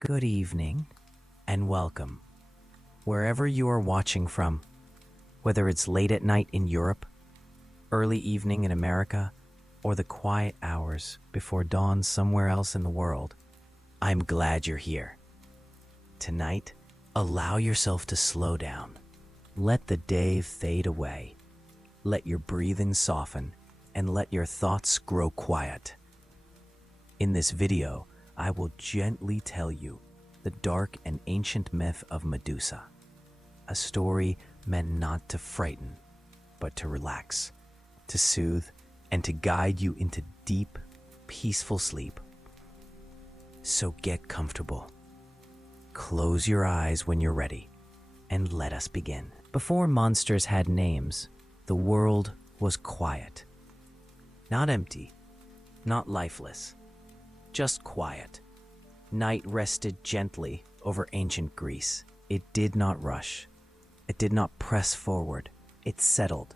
Good evening and welcome. Wherever you are watching from, whether it's late at night in Europe, early evening in America, or the quiet hours before dawn somewhere else in the world, I'm glad you're here. Tonight, allow yourself to slow down. Let the day fade away. Let your breathing soften and let your thoughts grow quiet. In this video, I will gently tell you the dark and ancient myth of Medusa, a story meant not to frighten, but to relax, to soothe, and to guide you into deep, peaceful sleep. So get comfortable. Close your eyes when you're ready, and let us begin. Before monsters had names, the world was quiet. Not empty, not lifeless, just quiet. Night rested gently over ancient Greece. It did not rush. It did not press forward. It settled,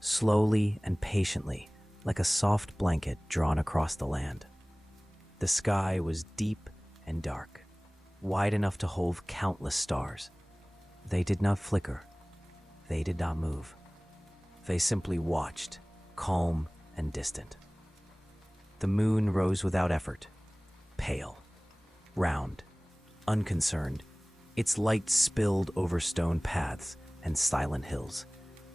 slowly and patiently, like a soft blanket drawn across the land. The sky was deep and dark, wide enough to hold countless stars. They did not flicker. They did not move. They simply watched, calm and distant. The moon rose without effort, pale, round, unconcerned. Its light spilled over stone paths and silent hills,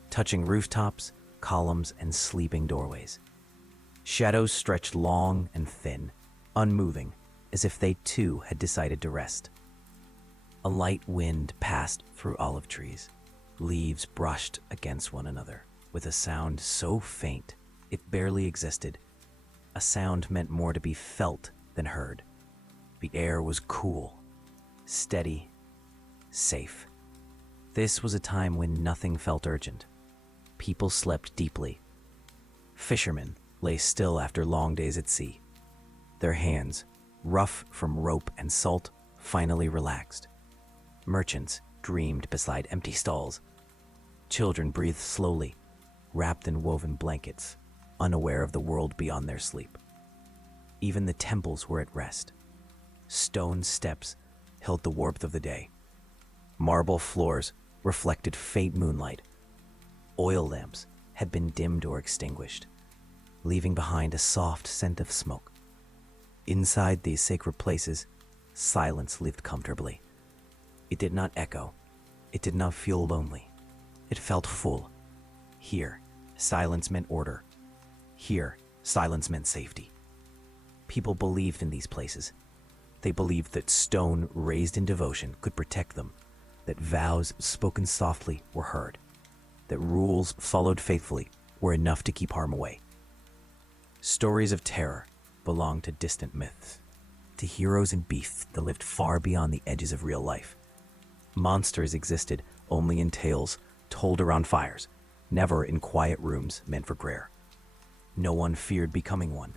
touching rooftops, columns, and sleeping doorways. Shadows stretched long and thin, unmoving, as if they too had decided to rest. A light wind passed through olive trees. Leaves brushed against one another with a sound so faint it barely existed. A sound meant more to be felt than heard. The air was cool, steady, safe. This was a time when nothing felt urgent. People slept deeply. Fishermen lay still after long days at sea. Their hands, rough from rope and salt, finally relaxed. Merchants dreamed beside empty stalls. Children breathed slowly, wrapped in woven blankets, unaware of the world beyond their sleep. Even the temples were at rest. Stone steps held the warmth of the day. Marble floors reflected faint moonlight. Oil lamps had been dimmed or extinguished, leaving behind a soft scent of smoke. Inside these sacred places, silence lived comfortably. It did not echo. It did not feel lonely. It felt full. Here, silence meant order. Here, silence meant safety. People believed in these places. They believed that stone raised in devotion could protect them, that vows spoken softly were heard, that rules followed faithfully were enough to keep harm away. Stories of terror belonged to distant myths, to heroes and beasts that lived far beyond the edges of real life. Monsters existed only in tales told around fires, never in quiet rooms meant for prayer. No one feared becoming one.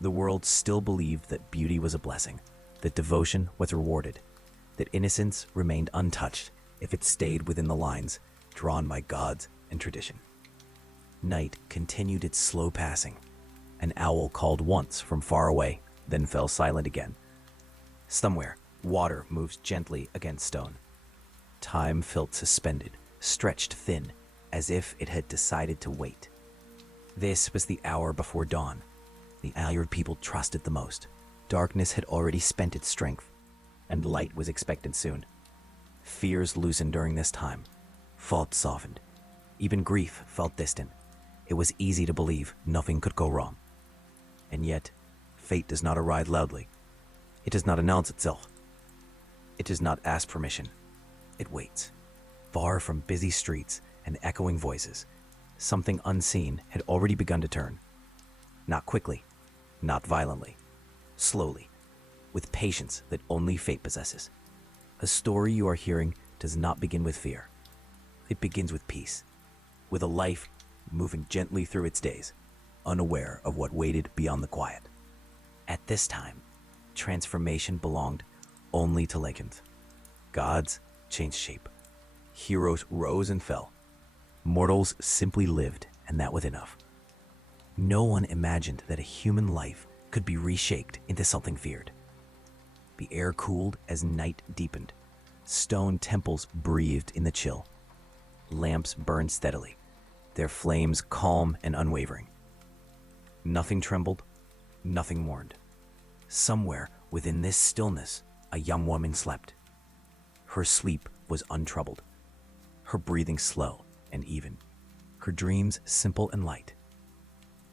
The world still believed that beauty was a blessing, that devotion was rewarded, that innocence remained untouched if it stayed within the lines drawn by gods and tradition. Night continued its slow passing. An owl called once from far away, then fell silent again. Somewhere, water moves gently against stone. Time felt suspended, stretched thin, as if it had decided to wait. This was the hour before dawn. The hour people trusted the most. Darkness had already spent its strength, and light was expected soon. Fears loosened during this time. Thoughts softened. Even grief felt distant. It was easy to believe nothing could go wrong. And yet, fate does not arrive loudly. It does not announce itself. It does not ask permission. It waits. Far from busy streets and echoing voices, something unseen had already begun to turn. Not quickly, not violently, slowly, with patience that only fate possesses. The story you are hearing does not begin with fear. It begins with peace, with a life moving gently through its days, unaware of what waited beyond the quiet. At this time, transformation belonged only to legends. Gods changed shape. Heroes rose and fell. Mortals simply lived, and that was enough. No one imagined that a human life could be reshaped into something feared. The air cooled as night deepened. Stone temples breathed in the chill. Lamps burned steadily, their flames calm and unwavering. Nothing trembled, nothing mourned. Somewhere within this stillness, a young woman slept. Her sleep was untroubled, her breathing slow and even, her dreams simple and light.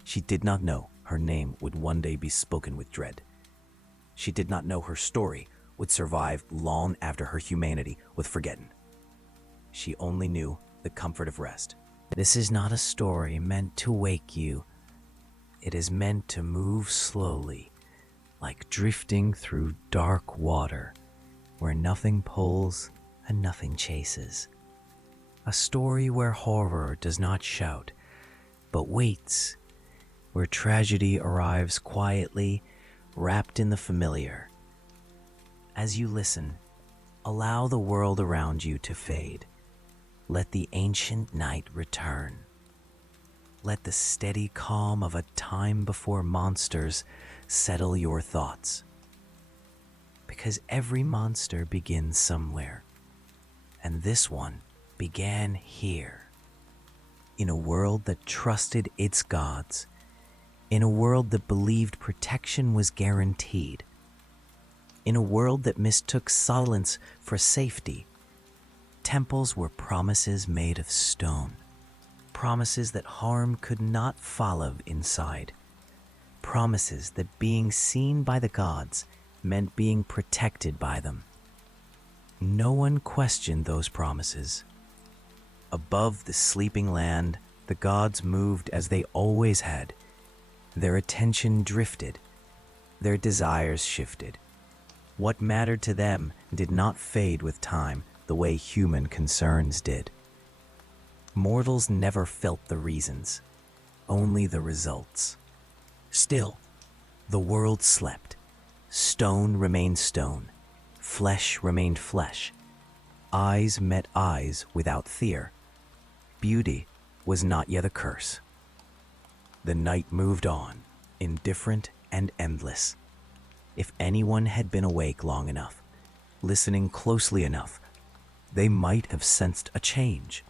She did not know her name would one day be spoken with dread. She did not know her story would survive long after her humanity was forgotten. She only knew the comfort of rest. This is not a story meant to wake you. It is meant to move slowly, like drifting through dark water, where nothing pulls and nothing chases. A story where horror does not shout, but waits, where tragedy arrives quietly, wrapped in the familiar. As you listen, allow the world around you to fade. Let the ancient night return. Let the steady calm of a time before monsters settle your thoughts. Because every monster begins somewhere, and this one began here. In a world that trusted its gods, in a world that believed protection was guaranteed, in a world that mistook silence for safety, temples were promises made of stone, promises that harm could not follow inside, promises that being seen by the gods meant being protected by them. No one questioned those promises. Above the sleeping land, the gods moved as they always had. Their attention drifted, their desires shifted. What mattered to them did not fade with time the way human concerns did. Mortals never felt the reasons, only the results. Still, the world slept. Stone remained stone, flesh remained flesh. Eyes met eyes without fear. Beauty was not yet a curse. The night moved on, indifferent and endless. If anyone had been awake long enough, listening closely enough, they might have sensed a change.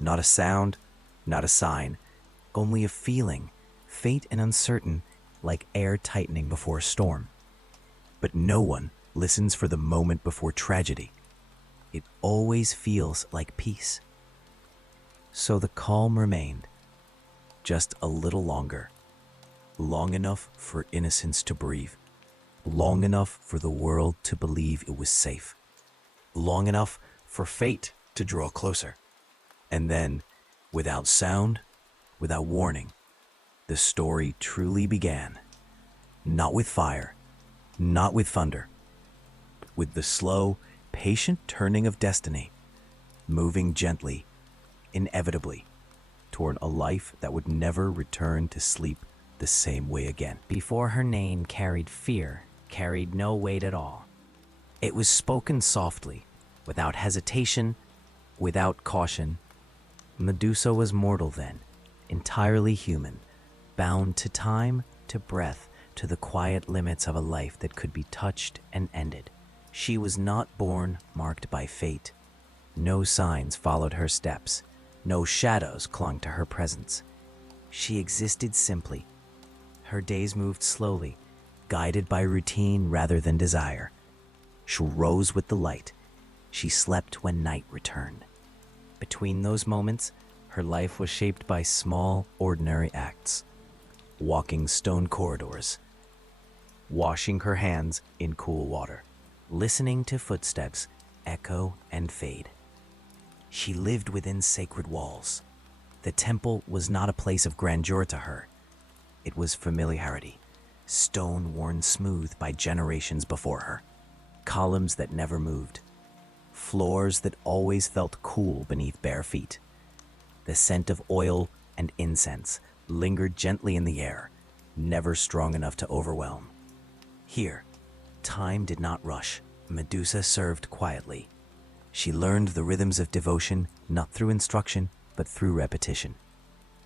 Not a sound, not a sign, only a feeling, faint and uncertain, like air tightening before a storm. But no one listens for the moment before tragedy. It always feels like peace. So the calm remained, just a little longer, long enough for innocence to breathe, long enough for the world to believe it was safe, long enough for fate to draw closer. And then, without sound, without warning, the story truly began. Not with fire, not with thunder, but with the slow, patient turning of destiny, moving gently, inevitably, toward a life that would never return to sleep the same way again. Before her name carried fear, carried no weight at all. It was spoken softly, without hesitation, without caution. Medusa was mortal then, entirely human, bound to time, to breath, to the quiet limits of a life that could be touched and ended. She was not born marked by fate. No signs followed her steps. No shadows clung to her presence. She existed simply. Her days moved slowly, guided by routine rather than desire. She rose with the light. She slept when night returned. Between those moments, her life was shaped by small, ordinary acts. Walking stone corridors, washing her hands in cool water, listening to footsteps echo and fade. She lived within sacred walls. The temple was not a place of grandeur to her. It was familiarity, stone worn smooth by generations before her, columns that never moved, floors that always felt cool beneath bare feet. The scent of oil and incense lingered gently in the air, never strong enough to overwhelm. Here, time did not rush. Medusa served quietly. She learned the rhythms of devotion not through instruction, but through repetition.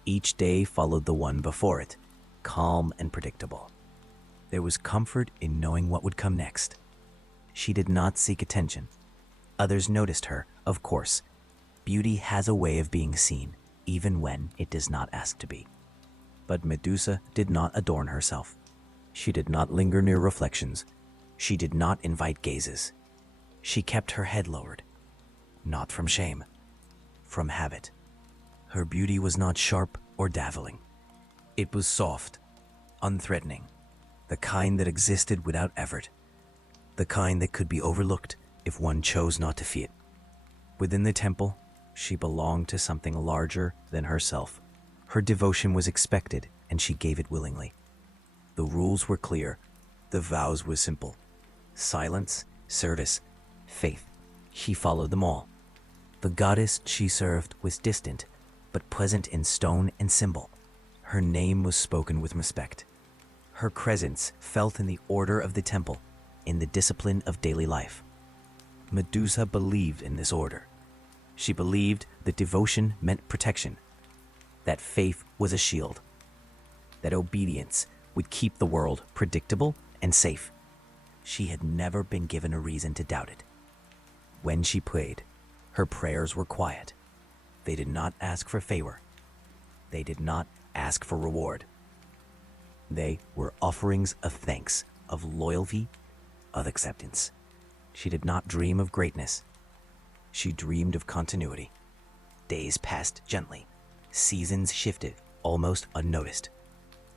Each day followed the one before it, calm and predictable. There was comfort in knowing what would come next. She did not seek attention. Others noticed her, of course. Beauty has a way of being seen, even when it does not ask to be. But Medusa did not adorn herself. She did not linger near reflections. She did not invite gazes. She kept her head lowered, not from shame, from habit. Her beauty was not sharp or dazzling. It was soft, unthreatening, the kind that existed without effort, the kind that could be overlooked if one chose not to see it. Within the temple, she belonged to something larger than herself. Her devotion was expected, and she gave it willingly. The rules were clear. The vows were simple. Silence, service, faith. She followed them all. The goddess she served was distant, but present in stone and symbol. Her name was spoken with respect. Her presence felt in the order of the temple, in the discipline of daily life. Medusa believed in this order. She believed that devotion meant protection, that faith was a shield, that obedience would keep the world predictable and safe. She had never been given a reason to doubt it. When she prayed, her prayers were quiet. They did not ask for favor. They did not ask for reward. They were offerings of thanks, of loyalty, of acceptance. She did not dream of greatness. She dreamed of continuity. Days passed gently. Seasons shifted, almost unnoticed.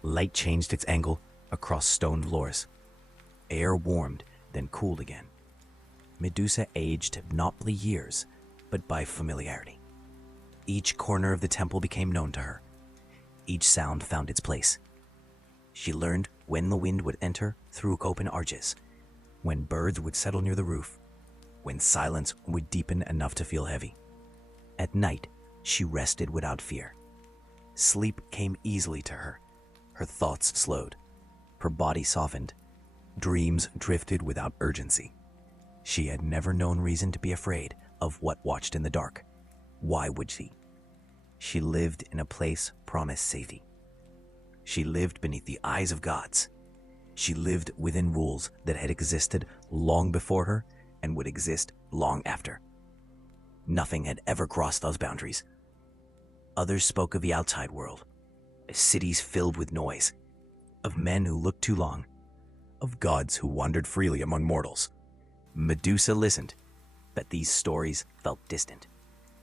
Light changed its angle across stone floors. Air warmed, then cooled again. Medusa aged not by years, but by familiarity. Each corner of the temple became known to her. Each sound found its place. She learned when the wind would enter through open arches, when birds would settle near the roof, when silence would deepen enough to feel heavy. At night, she rested without fear. Sleep came easily to her. Her thoughts slowed. Her body softened. Dreams drifted without urgency. She had never known reason to be afraid of what watched in the dark. Why would she? She lived in a place promised safety. She lived beneath the eyes of gods. She lived within rules that had existed long before her and would exist long after. Nothing had ever crossed those boundaries. Others spoke of the outside world, of cities filled with noise, of men who looked too long, of gods who wandered freely among mortals. Medusa listened, but these stories felt distant,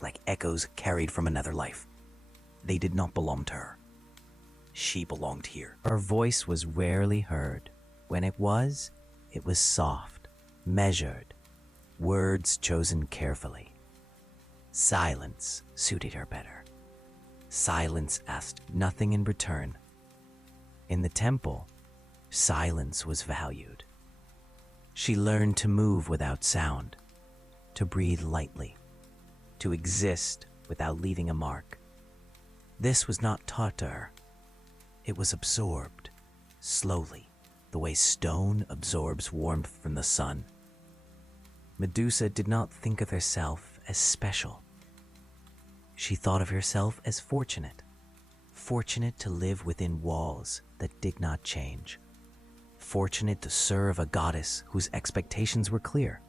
like echoes carried from another life. They did not belong to her. She belonged here. Her voice was rarely heard. When it was soft, measured, words chosen carefully. Silence suited her better. Silence asked nothing in return. In the temple, silence was valued. She learned to move without sound, to breathe lightly, to exist without leaving a mark. This was not taught to her. It was absorbed, slowly, the way stone absorbs warmth from the sun. Medusa did not think of herself as special. She thought of herself as fortunate to live within walls that did not change, fortunate to serve a goddess whose expectations were clear,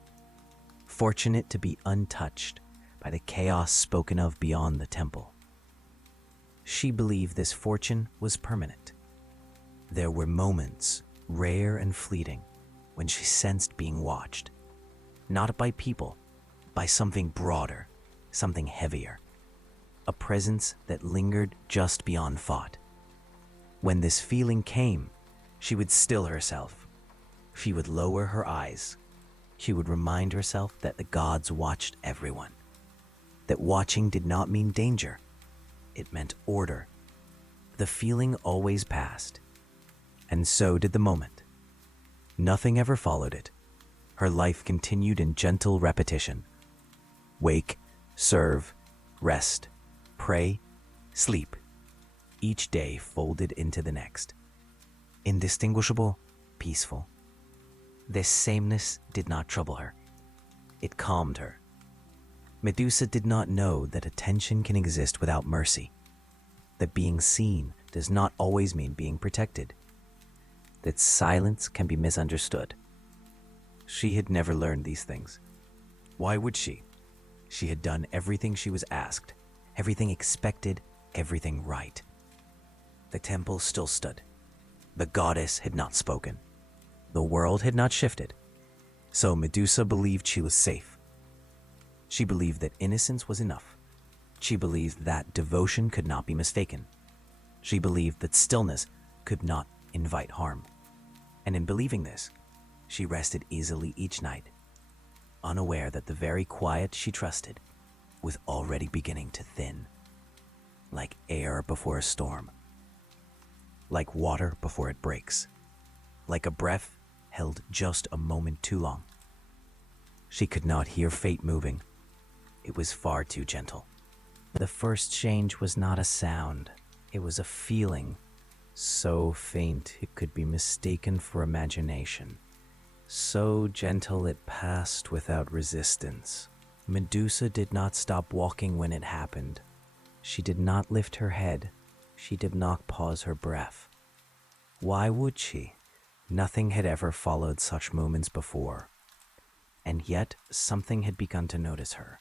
fortunate to be untouched by the chaos spoken of beyond the temple. She believed this fortune was permanent. There were moments, rare and fleeting, when she sensed being watched, not by people, by something broader, something heavier, a presence that lingered just beyond thought. When this feeling came, she would still herself. She would lower her eyes. She would remind herself that the gods watched everyone, that watching did not mean danger. It meant order. The feeling always passed, and so did the moment. Nothing ever followed it. Her life continued in gentle repetition. Wake, serve, rest, pray, sleep. Each day folded into the next. Indistinguishable, peaceful. This sameness did not trouble her. It calmed her. Medusa did not know that attention can exist without mercy, that being seen does not always mean being protected, that silence can be misunderstood. She had never learned these things. Why would she? She had done everything she was asked, everything expected, everything right. The temple still stood. The goddess had not spoken. The world had not shifted. So Medusa believed she was safe. She believed that innocence was enough. She believed that devotion could not be mistaken. She believed that stillness could not invite harm. And in believing this, she rested easily each night, unaware that the very quiet she trusted was already beginning to thin, like air before a storm, like water before it breaks, like a breath held just a moment too long. She could not hear fate moving. It was far too gentle. The first change was not a sound. It was a feeling, so faint it could be mistaken for imagination. So gentle it passed without resistance. Medusa did not stop walking when it happened. She did not lift her head. She did not pause her breath. Why would she? Nothing had ever followed such moments before. And yet something had begun to notice her.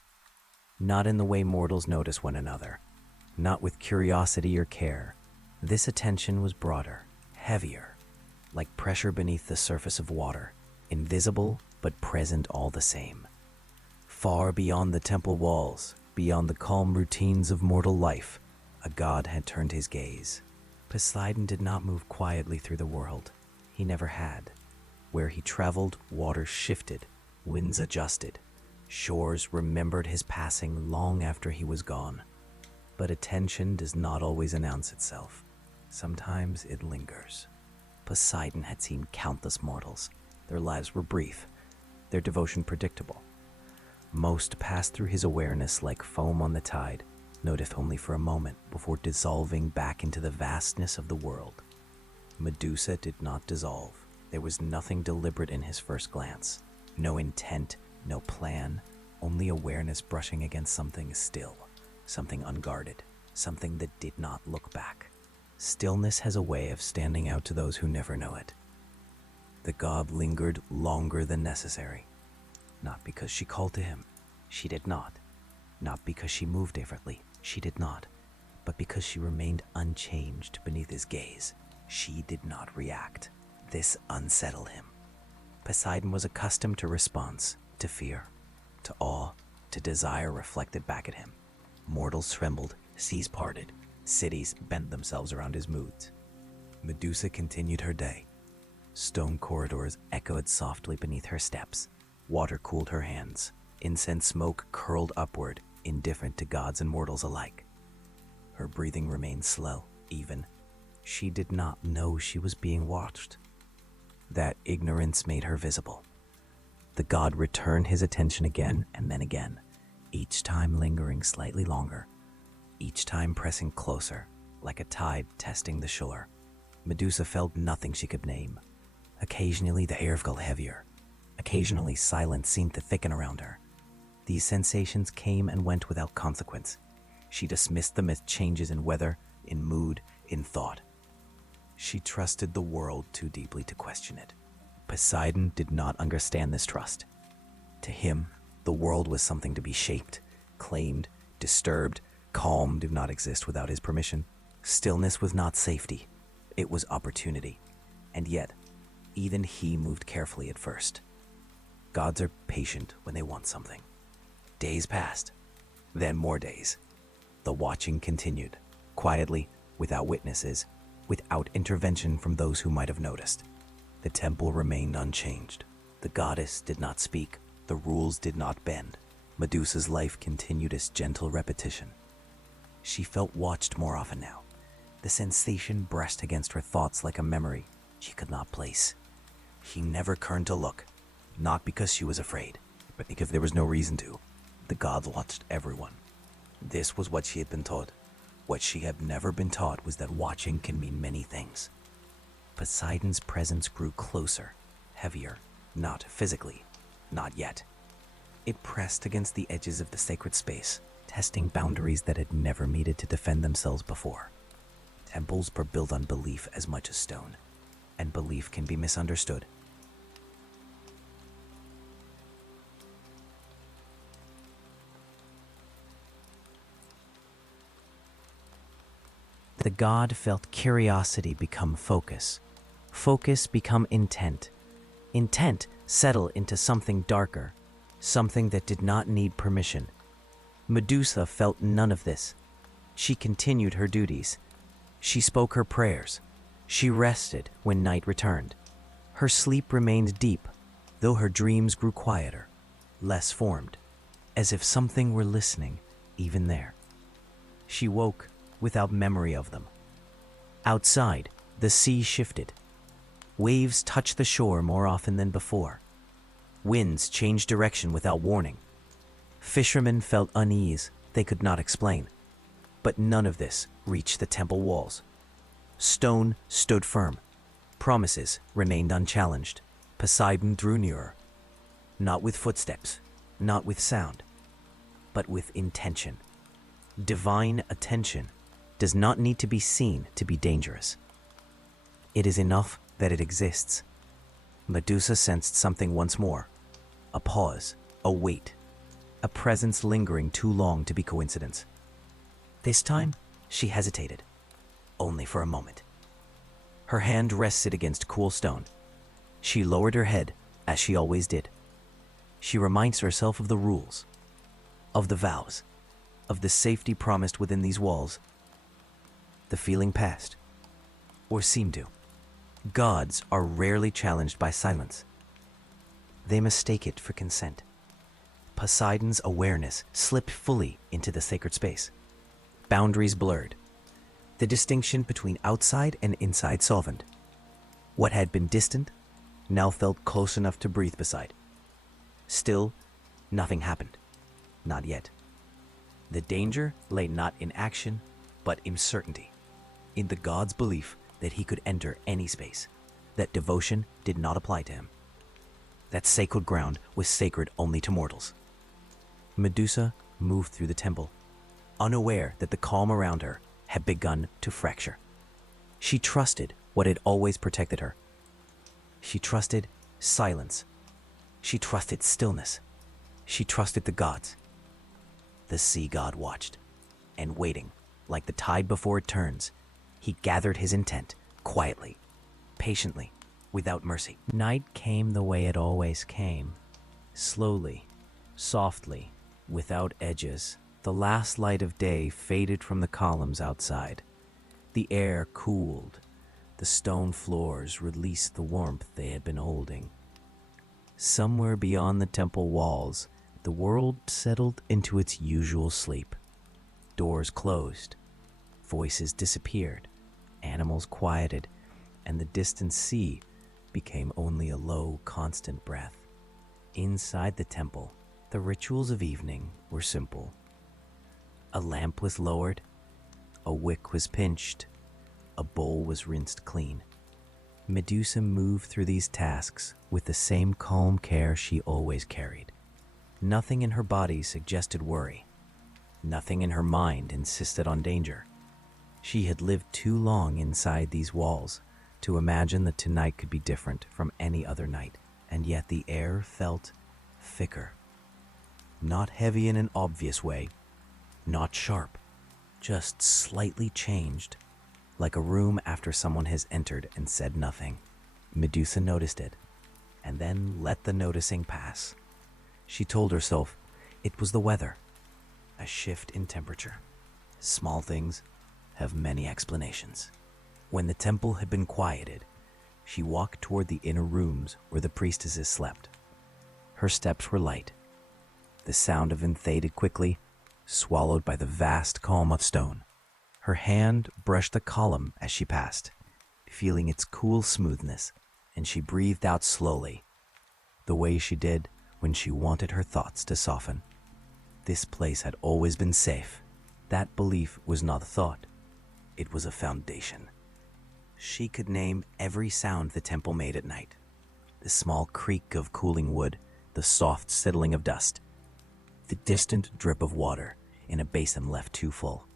Not in the way mortals notice one another. Not with curiosity or care. This attention was broader, heavier, like pressure beneath the surface of water, invisible but present all the same. Far beyond the temple walls, beyond the calm routines of mortal life, a god had turned his gaze. Poseidon did not move quietly through the world. He never had. Where he traveled, waters shifted, winds adjusted. Shores remembered his passing long after he was gone. But attention does not always announce itself. Sometimes it lingers. Poseidon had seen countless mortals. Their lives were brief, their devotion predictable. Most passed through his awareness like foam on the tide, noticed only for a moment before dissolving back into the vastness of the world. Medusa did not dissolve. There was nothing deliberate in his first glance. No intent, no plan, only awareness brushing against something still, something unguarded, something that did not look back. Stillness has a way of standing out to those who never know it. The god lingered longer than necessary. Not because she called to him. She did not. Not because she moved differently. She did not. But because she remained unchanged beneath his gaze. She did not react. This unsettled him. Poseidon was accustomed to response, to fear, to awe, to desire reflected back at him. Mortals trembled, seas parted, cities bent themselves around his moods. Medusa continued her day. Stone corridors echoed softly beneath her steps. Water cooled her hands. Incense smoke curled upward, indifferent to gods and mortals alike. Her breathing remained slow, even. She did not know she was being watched. That ignorance made her visible. The god returned his attention again and then again, each time lingering slightly longer, each time pressing closer, like a tide testing the shore. Medusa felt nothing she could name. Occasionally the air felt heavier. Occasionally silence seemed to thicken around her. These sensations came and went without consequence. She dismissed them as changes in weather, in mood, in thought. She trusted the world too deeply to question it. Poseidon did not understand this trust. To him, the world was something to be shaped, claimed, disturbed. Calm did not exist without his permission. Stillness was not safety. It was opportunity. And yet, even he moved carefully at first. Gods are patient when they want something. Days passed, then more days. The watching continued, quietly, without witnesses, without intervention from those who might have noticed. The temple remained unchanged. The goddess did not speak. The rules did not bend. Medusa's life continued its gentle repetition. She felt watched more often now. The sensation brushed against her thoughts like a memory she could not place. She never turned to look, not because she was afraid, but because there was no reason to. The gods watched everyone. This was what she had been taught. What she had never been taught was that watching can mean many things. Poseidon's presence grew closer, heavier, not physically, not yet. It pressed against the edges of the sacred space, testing boundaries that had never needed to defend themselves before. Temples were built on belief as much as stone, and belief can be misunderstood. The god felt curiosity become focus, focus become intent, intent settle into something darker, something that did not need permission. Medusa felt none of this. She continued her duties. She spoke her prayers. She rested when night returned. Her sleep remained deep, though her dreams grew quieter, less formed, as if something were listening even there. She woke without memory of them. Outside, the sea shifted. Waves touched the shore more often than before. Winds changed direction without warning. Fishermen felt unease they could not explain. But none of this reached the temple walls. Stone stood firm. Promises remained unchallenged. Poseidon drew nearer. Not with footsteps, not with sound, but with intention. Divine attention does not need to be seen to be dangerous. It is enough that it exists. Medusa sensed something once more. A pause, a wait, a presence lingering too long to be coincidence. This time, she hesitated, only for a moment. Her hand rested against cool stone. She lowered her head, as she always did. She reminds herself of the rules, of the vows, of the safety promised within these walls. The feeling passed, or seemed to. Gods are rarely challenged by silence. They mistake it for consent. Poseidon's awareness slipped fully into the sacred space. Boundaries blurred. The distinction between outside and inside softened. What had been distant now felt close enough to breathe beside. Still, nothing happened. Not yet. The danger lay not in action, but in certainty. In the god's belief that he could enter any space, that devotion did not apply to him. That sacred ground was sacred only to mortals. Medusa moved through the temple, unaware that the calm around her had begun to fracture. She trusted what had always protected her. She trusted silence. She trusted stillness. She trusted the gods. The sea god watched, and waiting, like the tide before it turns, he gathered his intent, quietly, patiently, without mercy. Night came the way it always came, slowly, softly, without edges. The last light of day faded from the columns outside. The air cooled. The stone floors released the warmth they had been holding. Somewhere beyond the temple walls, the world settled into its usual sleep. Doors closed. Voices disappeared. Animals quieted, and the distant sea became only a low, constant breath. Inside the temple, the rituals of evening were simple. A lamp was lowered, a wick was pinched, a bowl was rinsed clean. Medusa moved through these tasks with the same calm care she always carried. Nothing in her body suggested worry. Nothing in her mind insisted on danger. She had lived too long inside these walls to imagine that tonight could be different from any other night, and yet the air felt thicker. Not heavy in an obvious way, not sharp, just slightly changed, like a room after someone has entered and said nothing. Medusa noticed it, and then let the noticing pass. She told herself it was the weather, a shift in temperature. Small things have many explanations. When the temple had been quieted, she walked toward the inner rooms where the priestesses slept. Her steps were light. The sound of them faded quickly, swallowed by the vast calm of stone. Her hand brushed the column as she passed, feeling its cool smoothness, and she breathed out slowly, the way she did when she wanted her thoughts to soften. This place had always been safe. That belief was not a thought. It was a foundation. She could name every sound the temple made at night. The small creak of cooling wood, the soft settling of dust, the distant drip of water in a basin left too full.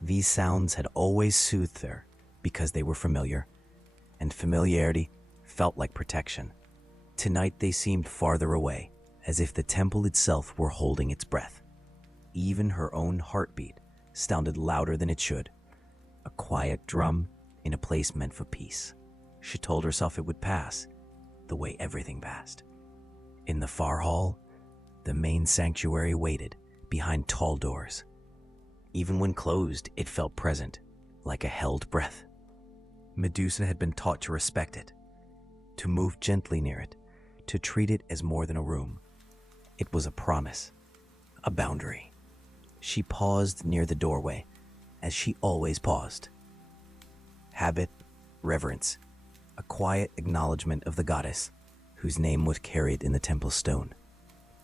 These sounds had always soothed her because they were familiar, and familiarity felt like protection. Tonight they seemed farther away, as if the temple itself were holding its breath. Even her own heartbeat sounded louder than it should, a quiet drum in a place meant for peace. She told herself it would pass, the way everything passed. In the far hall, the main sanctuary waited behind tall doors. Even when closed, it felt present, like a held breath. Medusa had been taught to respect it, to move gently near it, to treat it as more than a room. It was a promise, a boundary. She paused near the doorway, as she always paused. Habit, reverence, a quiet acknowledgement of the goddess, whose name was carried in the temple stone.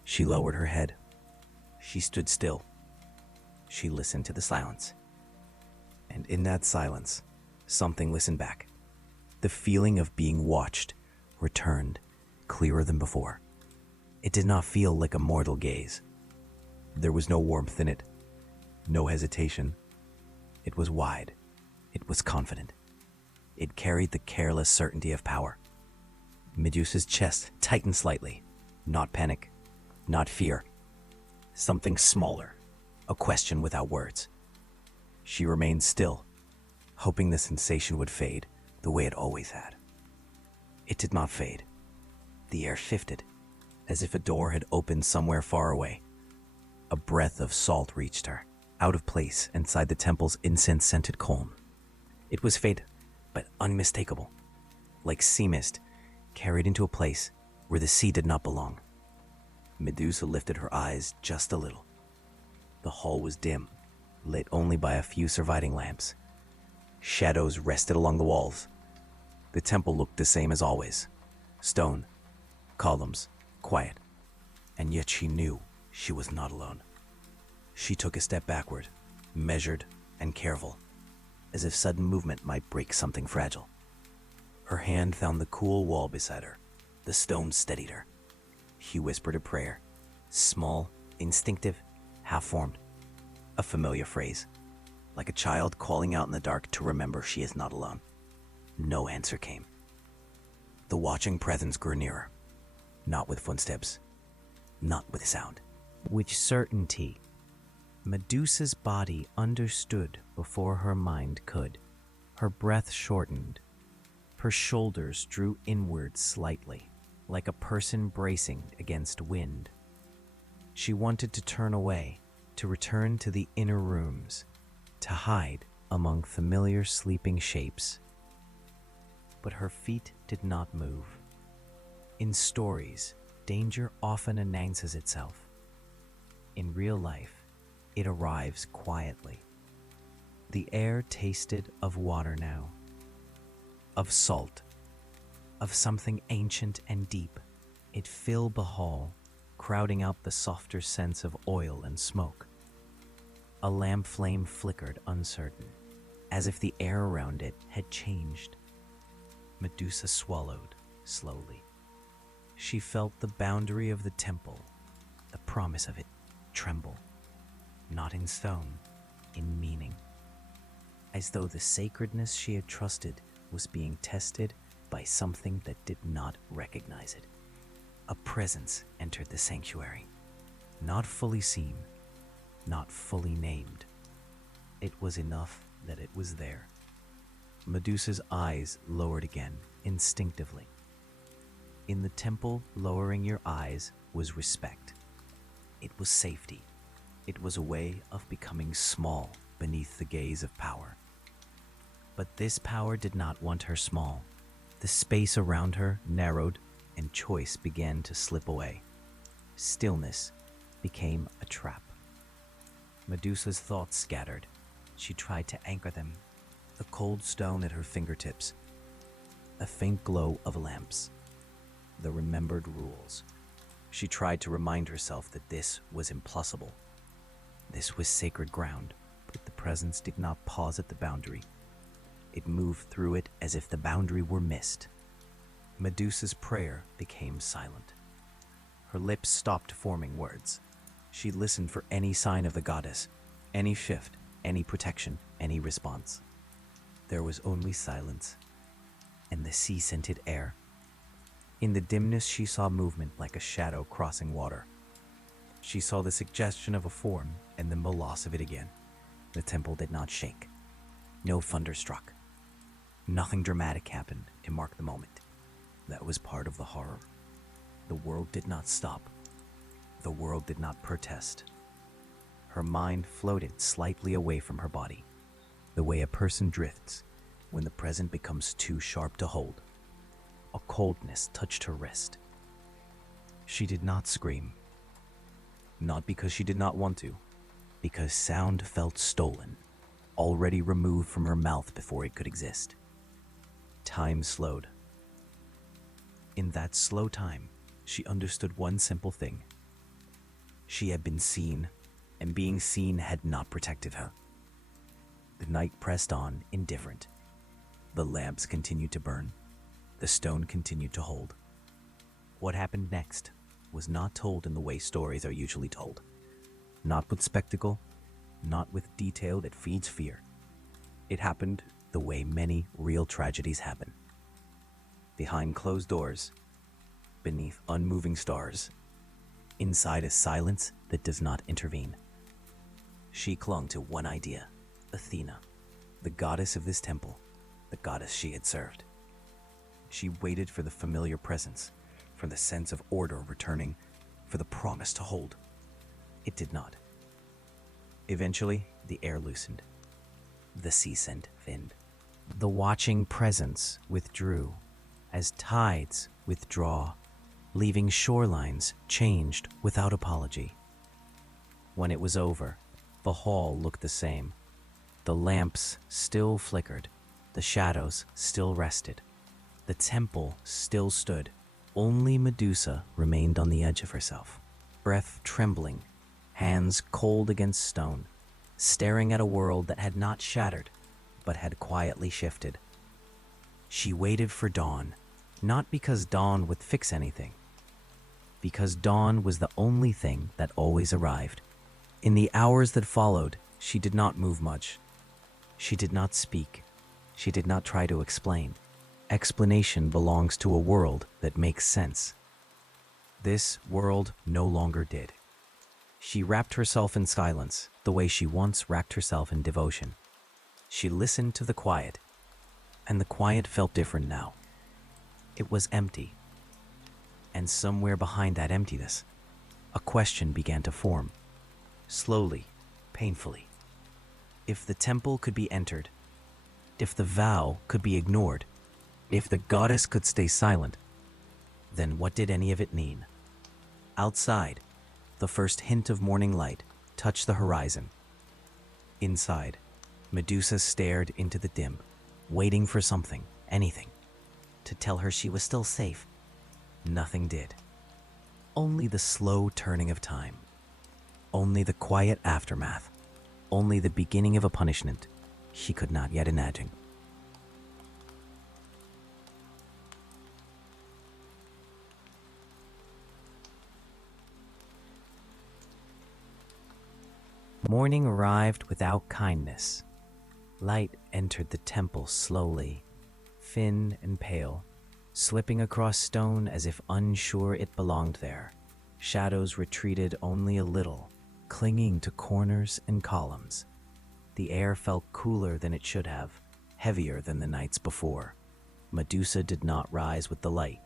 She lowered her head. She stood still. She listened to the silence. And in that silence, something listened back. The feeling of being watched returned, clearer than before. It did not feel like a mortal gaze. There was no warmth in it, no hesitation. It was wide. It was confident. It carried the careless certainty of power. Medusa's chest tightened slightly. Not panic, not fear. Something smaller, a question without words. She remained still, hoping the sensation would fade the way it always had. It did not fade. The air shifted, as if a door had opened somewhere far away. A breath of salt reached her, out of place inside the temple's incense-scented calm. It was faint, but unmistakable, like sea mist carried into a place where the sea did not belong. Medusa lifted her eyes just a little. The hall was dim, lit only by a few surviving lamps. Shadows rested along the walls. The temple looked the same as always. Stone, columns, quiet. And yet she knew she was not alone. She took a step backward, measured and careful, as if sudden movement might break something fragile. Her hand found the cool wall beside her. The stone steadied her. She whispered a prayer, small, instinctive, half-formed. A familiar phrase, like a child calling out in the dark to remember she is not alone. No answer came. The watching presence grew nearer, not with footsteps, not with sound. With certainty, Medusa's body understood before her mind could. Her breath shortened. Her shoulders drew inward slightly, like a person bracing against wind. She wanted to turn away, to return to the inner rooms, to hide among familiar sleeping shapes. But her feet did not move. In stories, danger often announces itself. In real life, it arrives quietly. The air tasted of water now, of salt, of something ancient and deep. It filled the hall, crowding out the softer sense of oil and smoke. A lamp flame flickered uncertain, as if the air around it had changed. Medusa swallowed slowly. She felt the boundary of the temple, the promise of it, tremble, not in stone, in meaning, as though the sacredness she had trusted was being tested by something that did not recognize it. A presence entered the sanctuary, not fully seen, not fully named. It was enough that it was there. Medusa's eyes lowered again, instinctively. In the temple, lowering your eyes was respect. It was safety. It was a way of becoming small beneath the gaze of power. But this power did not want her small. The space around her narrowed, and choice began to slip away. Stillness became a trap. Medusa's thoughts scattered. She tried to anchor them. A cold stone at her fingertips. A faint glow of lamps. The remembered rules. She tried to remind herself that this was impossible. This was sacred ground, but the presence did not pause at the boundary. It moved through it as if the boundary were missed. Medusa's prayer became silent. Her lips stopped forming words. She listened for any sign of the goddess, any shift, any protection, any response. There was only silence, and the sea-scented air. In the dimness, she saw movement like a shadow crossing water. She saw the suggestion of a form, and then the loss of it again. The temple did not shake. No thunder struck. Nothing dramatic happened to mark the moment. That was part of the horror. The world did not stop. The world did not protest. Her mind floated slightly away from her body, the way a person drifts when the present becomes too sharp to hold. A coldness touched her wrist. She did not scream. Not because she did not want to, because sound felt stolen, already removed from her mouth before it could exist. Time slowed. In that slow time, she understood one simple thing. She had been seen, and being seen had not protected her. The night pressed on, indifferent. The lamps continued to burn. The stone continued to hold. What happened next was not told in the way stories are usually told. Not with spectacle, not with detail that feeds fear. It happened the way many real tragedies happen. Behind closed doors, beneath unmoving stars, inside a silence that does not intervene. She clung to one idea, Athena, the goddess of this temple, the goddess she had served. She waited for the familiar presence, for the sense of order returning, for the promise to hold. It did not. Eventually, the air loosened. The sea scent thinned. The watching presence withdrew as tides withdraw, leaving shorelines changed without apology. When it was over, the hall looked the same. The lamps still flickered. The shadows still rested. The temple still stood. Only Medusa remained on the edge of herself, breath trembling, hands cold against stone, staring at a world that had not shattered, but had quietly shifted. She waited for dawn, not because dawn would fix anything, because dawn was the only thing that always arrived. In the hours that followed, she did not move much. She did not speak. She did not try to explain. Explanation belongs to a world that makes sense. This world no longer did. She wrapped herself in silence, the way she once wrapped herself in devotion. She listened to the quiet, and the quiet felt different now. It was empty. And somewhere behind that emptiness, a question began to form. Slowly, painfully. If the temple could be entered, if the vow could be ignored, if the goddess could stay silent, then what did any of it mean? Outside, the first hint of morning light touched the horizon. Inside, Medusa stared into the dim, waiting for something, anything, to tell her she was still safe. Nothing did. Only the slow turning of time. Only the quiet aftermath. Only the beginning of a punishment she could not yet imagine. Morning arrived without kindness. Light entered the temple slowly, thin and pale, slipping across stone as if unsure it belonged there. Shadows retreated only a little, clinging to corners and columns. The air felt cooler than it should have, heavier than the nights before. Medusa did not rise with the light.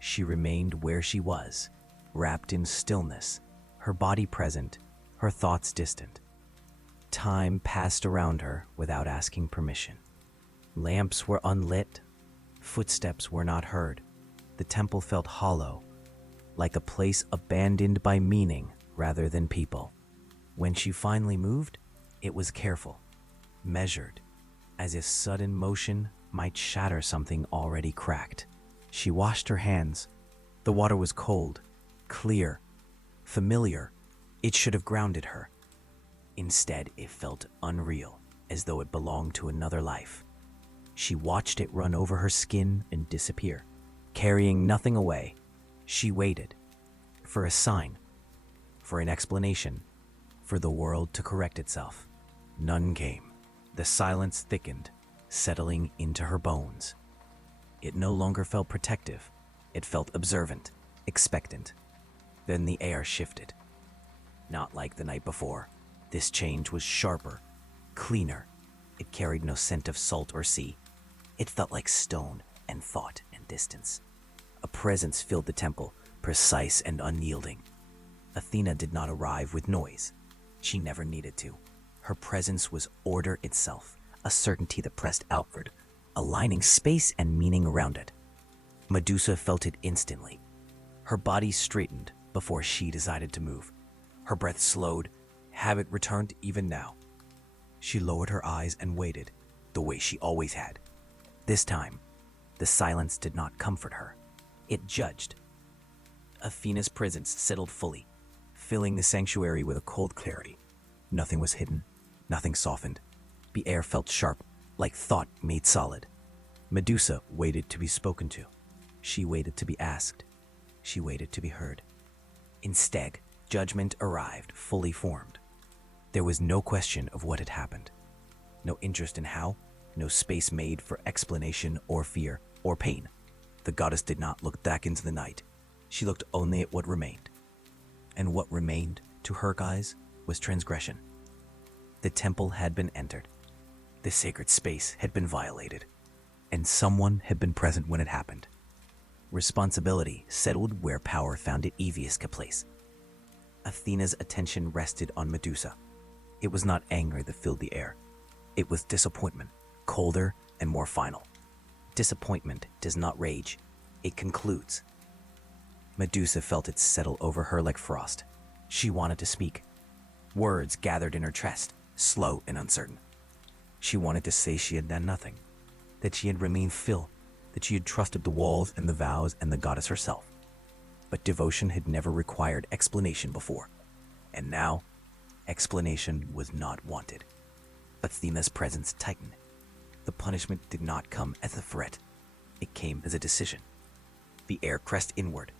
She remained where she was, wrapped in stillness, her body present, her thoughts distant. Time passed around her without asking permission. Lamps were unlit, footsteps were not heard. The temple felt hollow, like a place abandoned by meaning rather than people. When she finally moved, it was careful, measured, as if sudden motion might shatter something already cracked. She washed her hands. The water was cold, clear, familiar. It should have grounded her. Instead, it felt unreal, as though it belonged to another life. She watched it run over her skin and disappear, carrying nothing away. She waited for a sign, for an explanation, for the world to correct itself. None came. The silence thickened, settling into her bones. It no longer felt protective. It felt observant, expectant. Then the air shifted. Not like the night before. This change was sharper, cleaner, It carried no scent of salt or sea. It felt like stone and thought and distance. A presence filled the temple, precise and unyielding. Athena did not arrive with noise. She never needed to. Her presence was order itself, a certainty that pressed outward, aligning space and meaning around it. Medusa felt it instantly. Her body straightened before she decided to move. Her breath slowed. Habit returned even now. She lowered her eyes and waited, the way she always had. This time, the silence did not comfort her. It judged. Athena's presence settled fully, filling the sanctuary with a cold clarity. Nothing was hidden, nothing softened. The air felt sharp, like thought made solid. Medusa waited to be spoken to. She waited to be asked. She waited to be heard. Instead, judgment arrived, fully formed. There was no question of what had happened. No interest in how, no space made for explanation or fear or pain. The goddess did not look back into the night. She looked only at what remained. And what remained, to her eyes, was transgression. The temple had been entered. The sacred space had been violated. And someone had been present when it happened. Responsibility settled where power found it easiest to place. Athena's attention rested on Medusa. It was not anger that filled the air. It was disappointment, colder and more final. Disappointment does not rage. It concludes. Medusa felt it settle over her like frost. She wanted to speak. Words gathered in her chest, slow and uncertain. She wanted to say she had done nothing, that she had remained still, that she had trusted the walls and the vows and the goddess herself. But devotion had never required explanation before, and now explanation was not wanted. Athena's presence tightened. The punishment did not come as a threat. It came as a decision. The air pressed inward,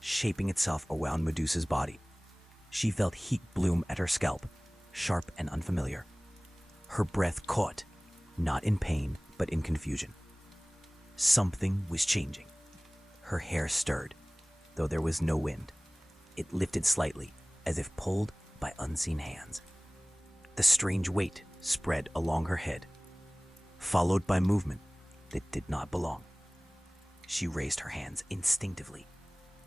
shaping itself around Medusa's body. She felt heat bloom at her scalp, sharp and unfamiliar. Her breath caught, not in pain, but in confusion. Something was changing. Her hair stirred, though there was no wind. It lifted slightly, as if pulled by unseen hands. The strange weight spread along her head, followed by movement that did not belong. She raised her hands instinctively,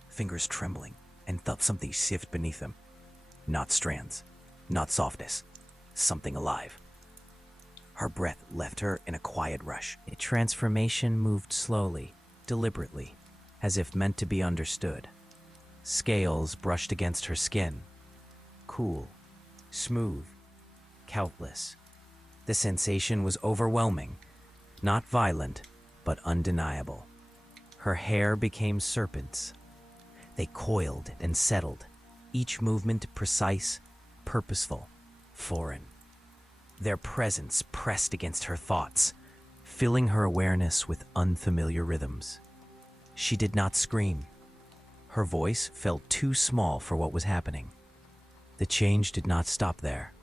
fingers trembling, and felt something shift beneath them. Not strands, not softness, something alive. Her breath left her in a quiet rush. A transformation moved slowly, deliberately, as if meant to be understood. Scales brushed against her skin, cool, smooth, countless. The sensation was overwhelming, not violent, but undeniable. Her hair became serpents. They coiled and settled, each movement precise, purposeful, foreign. Their presence pressed against her thoughts, filling her awareness with unfamiliar rhythms. She did not scream. Her voice felt too small for what was happening. The change did not stop there.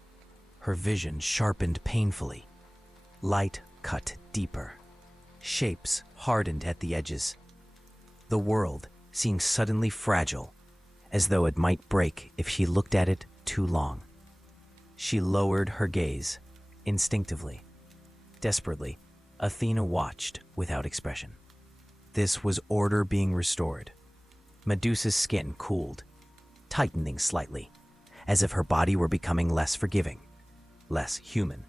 Her vision sharpened painfully. Light cut deeper. Shapes hardened at the edges. The world seemed suddenly fragile, as though it might break if she looked at it too long. She lowered her gaze, instinctively. Desperately, Athena watched without expression. This was order being restored. Medusa's skin cooled, tightening slightly, as if her body were becoming less forgiving, less human.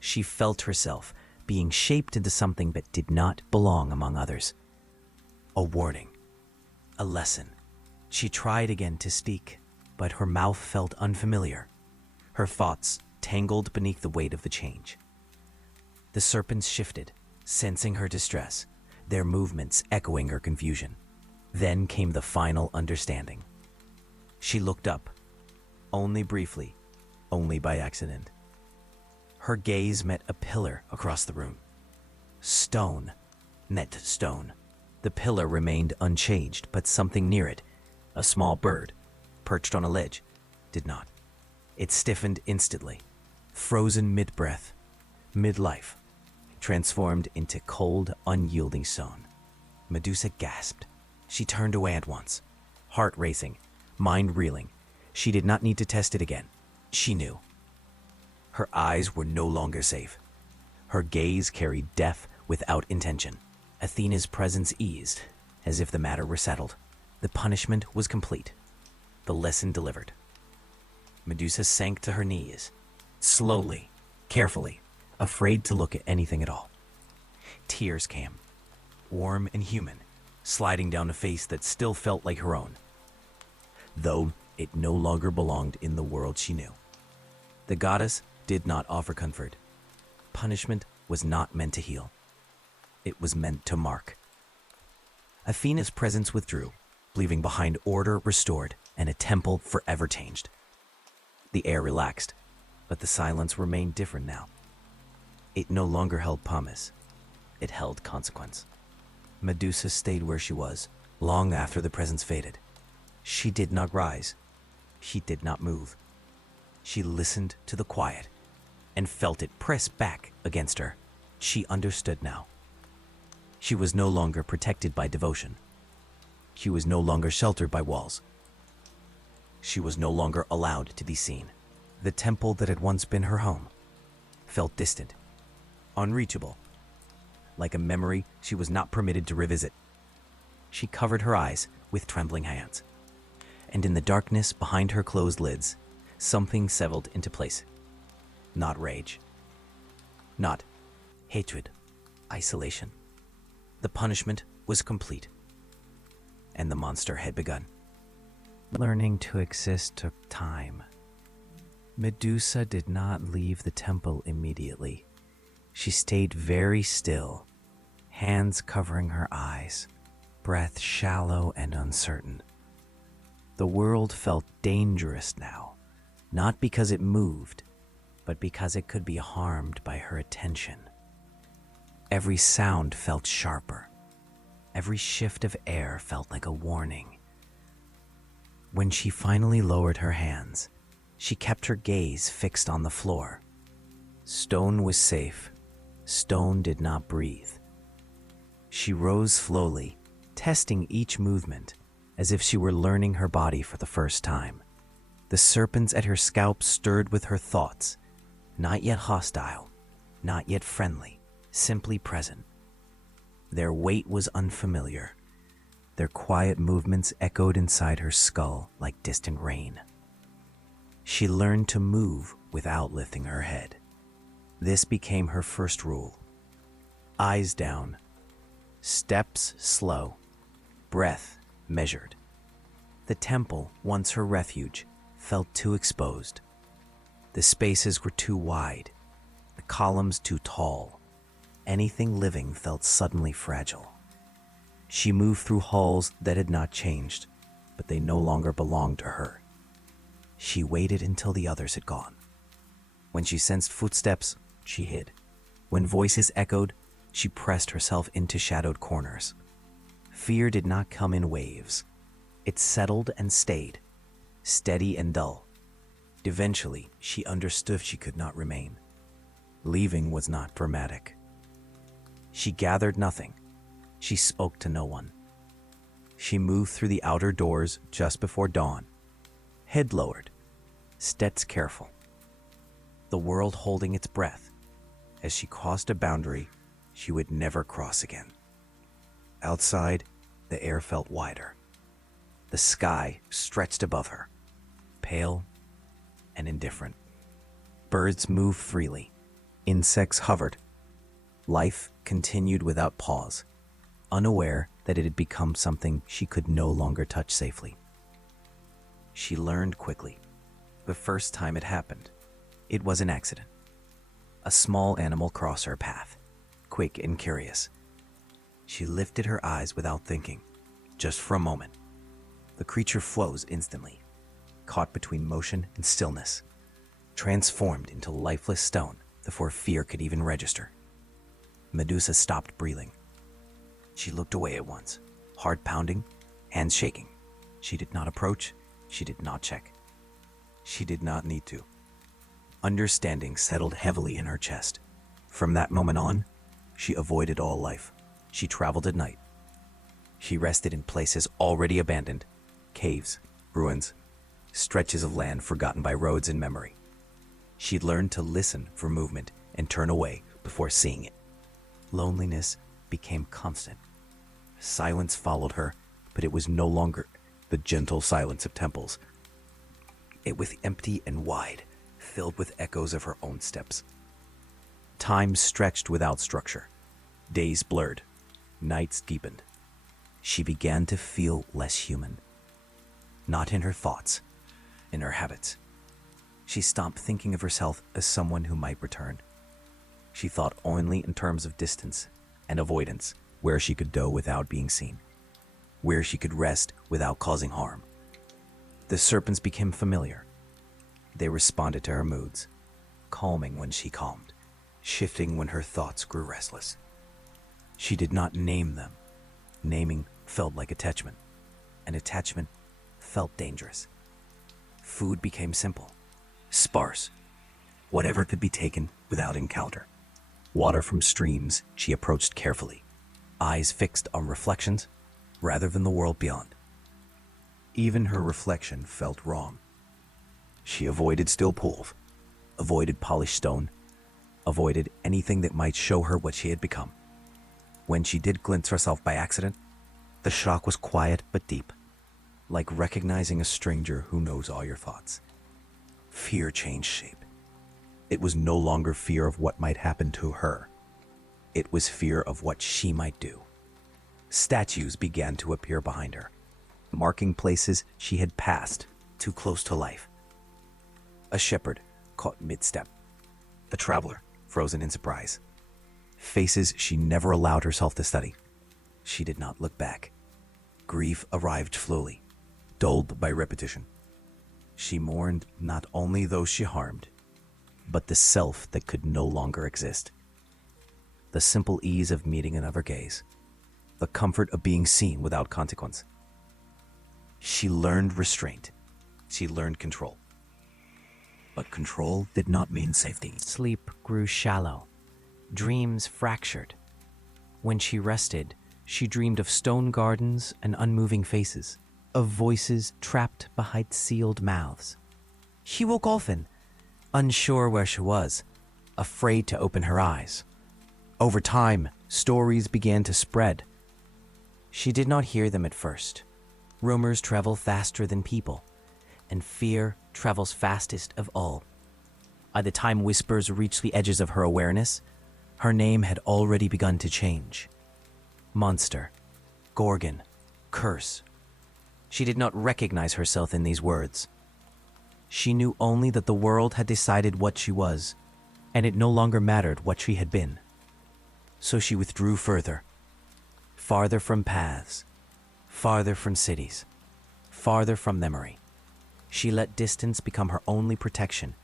She felt herself being shaped into something that did not belong among others. A warning, a lesson. She tried again to speak, but her mouth felt unfamiliar. Her thoughts tangled beneath the weight of the change. The serpents shifted, sensing her distress, their movements echoing her confusion. Then came the final understanding. She looked up, only briefly, only by accident. Her gaze met a pillar across the room. Stone met stone. The pillar remained unchanged, but something near it, a small bird, perched on a ledge, did not. It stiffened instantly, frozen mid-breath, mid-life, transformed into cold, unyielding stone. Medusa gasped. She turned away at once, heart racing, mind reeling. She did not need to test it again. She knew. Her eyes were no longer safe. Her gaze carried death without intention. Athena's presence eased, as if the matter were settled. The punishment was complete. The lesson delivered. Medusa sank to her knees, slowly, carefully, afraid to look at anything at all. Tears came, warm and human, sliding down a face that still felt like her own, though it no longer belonged in the world she knew. The goddess did not offer comfort. Punishment was not meant to heal. It was meant to mark. Athena's presence withdrew, leaving behind order restored and a temple forever changed. The air relaxed, but the silence remained different now. It no longer held promise. It held consequence. Medusa stayed where she was, long after the presence faded. She did not rise. She did not move. She listened to the quiet and felt it press back against her. She understood now. She was no longer protected by devotion. She was no longer sheltered by walls. She was no longer allowed to be seen. The temple that had once been her home felt distant, unreachable, like a memory she was not permitted to revisit. She covered her eyes with trembling hands, and in the darkness behind her closed lids, something settled into place. Not rage, not hatred, isolation. The punishment was complete, and the monster had begun. Learning to exist took time. Medusa did not leave the temple immediately. She stayed very still, hands covering her eyes, breath shallow and uncertain. The world felt dangerous now, not because it moved, but because it could be harmed by her attention. Every sound felt sharper. Every shift of air felt like a warning. When she finally lowered her hands, she kept her gaze fixed on the floor. Stone was safe. Stone did not breathe. She rose slowly, testing each movement, as if she were learning her body for the first time. The serpents at her scalp stirred with her thoughts, not yet hostile, not yet friendly, simply present. Their weight was unfamiliar. Their quiet movements echoed inside her skull like distant rain. She learned to move without lifting her head. This became her first rule. Eyes down, steps slow, breath measured. The temple, once her refuge, felt too exposed. The spaces were too wide, the columns too tall. Anything living felt suddenly fragile. She moved through halls that had not changed, but they no longer belonged to her. She waited until the others had gone. When she sensed footsteps, she hid. When voices echoed, she pressed herself into shadowed corners. Fear did not come in waves. It settled and stayed, steady and dull. Eventually, she understood she could not remain. Leaving was not dramatic. She gathered nothing. She spoke to no one. She moved through the outer doors just before dawn, head lowered, steps careful, the world holding its breath as she crossed a boundary she would never cross again. Outside, the air felt wider. The sky stretched above her, pale and indifferent. Birds moved freely. Insects hovered. Life continued without pause, unaware that it had become something she could no longer touch safely. She learned quickly. The first time it happened, it was an accident. A small animal crossed her path, quick and curious. She lifted her eyes without thinking, just for a moment. The creature froze instantly, caught between motion and stillness, transformed into lifeless stone before fear could even register. Medusa stopped breathing. She looked away at once, heart pounding, hands shaking. She did not approach. She did not check. She did not need to. Understanding settled heavily in her chest. From that moment on, she avoided all life. She traveled at night. She rested in places already abandoned, caves, ruins, stretches of land forgotten by roads and memory. She learned to listen for movement and turn away before seeing it. Loneliness became constant. Silence followed her, but it was no longer the gentle silence of temples. It was empty and wide, filled with echoes of her own steps. Time stretched without structure. Days blurred. Nights deepened. She began to feel less human. Not in her thoughts, in her habits. She stopped thinking of herself as someone who might return. She thought only in terms of distance and avoidance, where she could go without being seen, where she could rest without causing harm. The serpents became familiar. They responded to her moods, calming when she calmed, shifting when her thoughts grew restless. She did not name them. Naming felt like attachment, and attachment felt dangerous. Food became simple, sparse, whatever could be taken without encounter. Water from streams she approached carefully, eyes fixed on reflections rather than the world beyond. Even her reflection felt wrong. She avoided still pools, avoided polished stone, avoided anything that might show her what she had become. When she did glimpse herself by accident, the shock was quiet but deep, like recognizing a stranger who knows all your thoughts. Fear changed shape. It was no longer fear of what might happen to her. It was fear of what she might do. Statues began to appear behind her, marking places she had passed too close to life. A shepherd caught mid-step. A traveler frozen in surprise. Faces she never allowed herself to study. She did not look back. Grief arrived slowly, dulled by repetition. She mourned not only those she harmed, but the self that could no longer exist. The simple ease of meeting another gaze, the comfort of being seen without consequence. She learned restraint. She learned control. But control did not mean safety. Sleep grew shallow. Dreams fractured. When she rested, she dreamed of stone gardens and unmoving faces, of voices trapped behind sealed mouths. She woke often, unsure where she was, afraid to open her eyes. Over time, stories began to spread. She did not hear them at first. Rumors travel faster than people, and fear travels fastest of all. By the time whispers reached the edges of her awareness, her name had already begun to change. Monster, Gorgon, Curse. She did not recognize herself in these words. She knew only that the world had decided what she was, and it no longer mattered what she had been. So she withdrew further, farther from paths, farther from cities, farther from memory. She let distance become her only protection,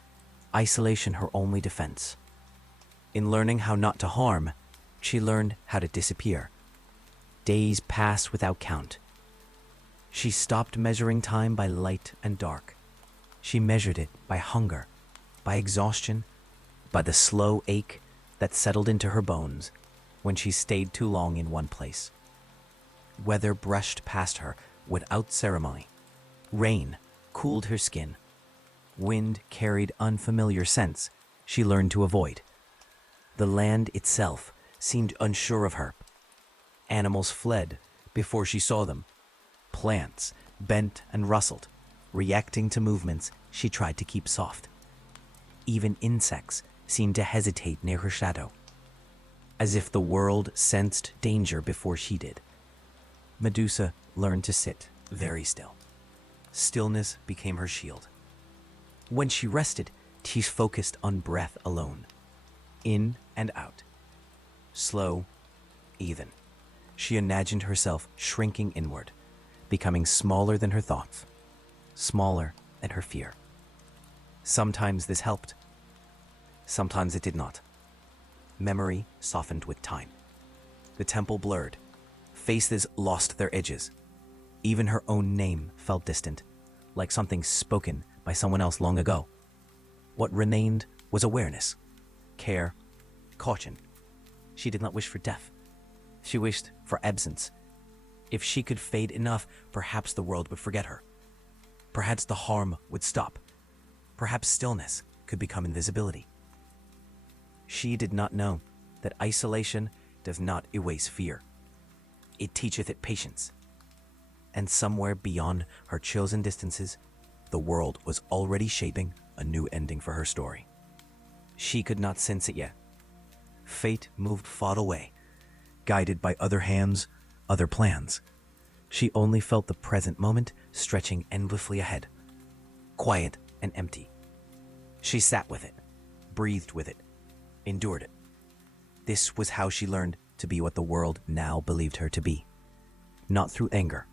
isolation her only defense. In learning how not to harm, she learned how to disappear. Days passed without count. She stopped measuring time by light and dark. She measured it by hunger, by exhaustion, by the slow ache that settled into her bones when she stayed too long in one place. Weather brushed past her without ceremony. Rain cooled her skin. Wind carried unfamiliar scents she learned to avoid. The land itself seemed unsure of her. Animals fled before she saw them. Plants bent and rustled, reacting to movements she tried to keep soft. Even insects seemed to hesitate near her shadow, as if the world sensed danger before she did. Medusa learned to sit very still. Stillness became her shield. When she rested, she focused on breath alone, in and out, slow, even. She imagined herself shrinking inward, becoming smaller than her thoughts, smaller than her fear. Sometimes this helped. Sometimes it did not. Memory softened with time. The temple blurred. Faces lost their edges. Even her own name felt distant, like something spoken by someone else long ago. What remained was awareness, care, caution. She did not wish for death. She wished for absence. If she could fade enough, perhaps the world would forget her. Perhaps the harm would stop. Perhaps stillness could become invisibility. She did not know. that isolation does not erase fear. It teacheth it patience. And somewhere beyond her chosen distances, the world was already shaping a new ending for her story. She could not sense it yet. Fate moved far away, guided by other hands, other plans. She only felt the present moment stretching endlessly ahead, quiet and empty. She sat with it, breathed with it, endured it. This was how she learned to be what the world now believed her to be. Not through anger,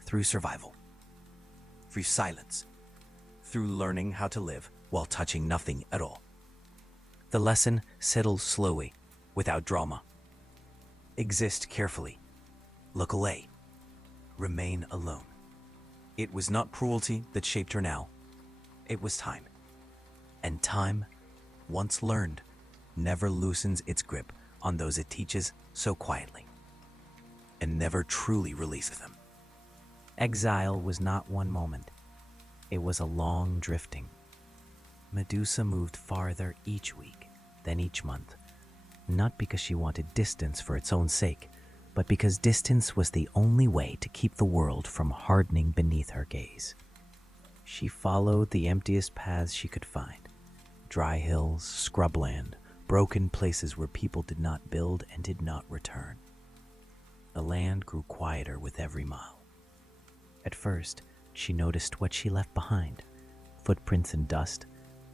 through survival, through silence, through learning how to live while touching nothing at all. The lesson settles slowly, without drama. Exist carefully. Look away. Remain alone. It was not cruelty that shaped her now. It was time. And time, once learned, never loosens its grip on those it teaches so quietly, and never truly releases them. Exile was not one moment. It was a long drifting. Medusa moved farther each week, then each month, not because she wanted distance for its own sake, but because distance was the only way to keep the world from hardening beneath her gaze. She followed the emptiest paths she could find. Dry hills, scrubland, broken places where people did not build and did not return. The land grew quieter with every mile. At first, she noticed what she left behind: footprints in dust,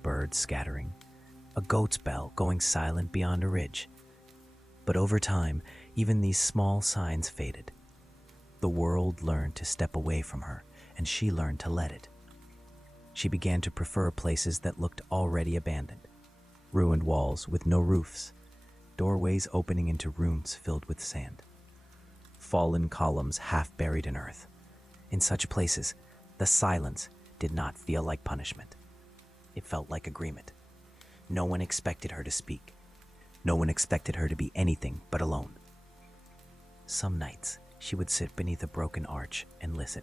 birds scattering, a goat's bell going silent beyond a ridge. But over time, even these small signs faded. The world learned to step away from her, and she learned to let it. She began to prefer places that looked already abandoned. Ruined walls with no roofs, doorways opening into rooms filled with sand. Fallen columns half buried in earth. In such places, the silence did not feel like punishment. It felt like agreement. No one expected her to speak. No one expected her to be anything but alone. Some nights, she would sit beneath a broken arch and listen.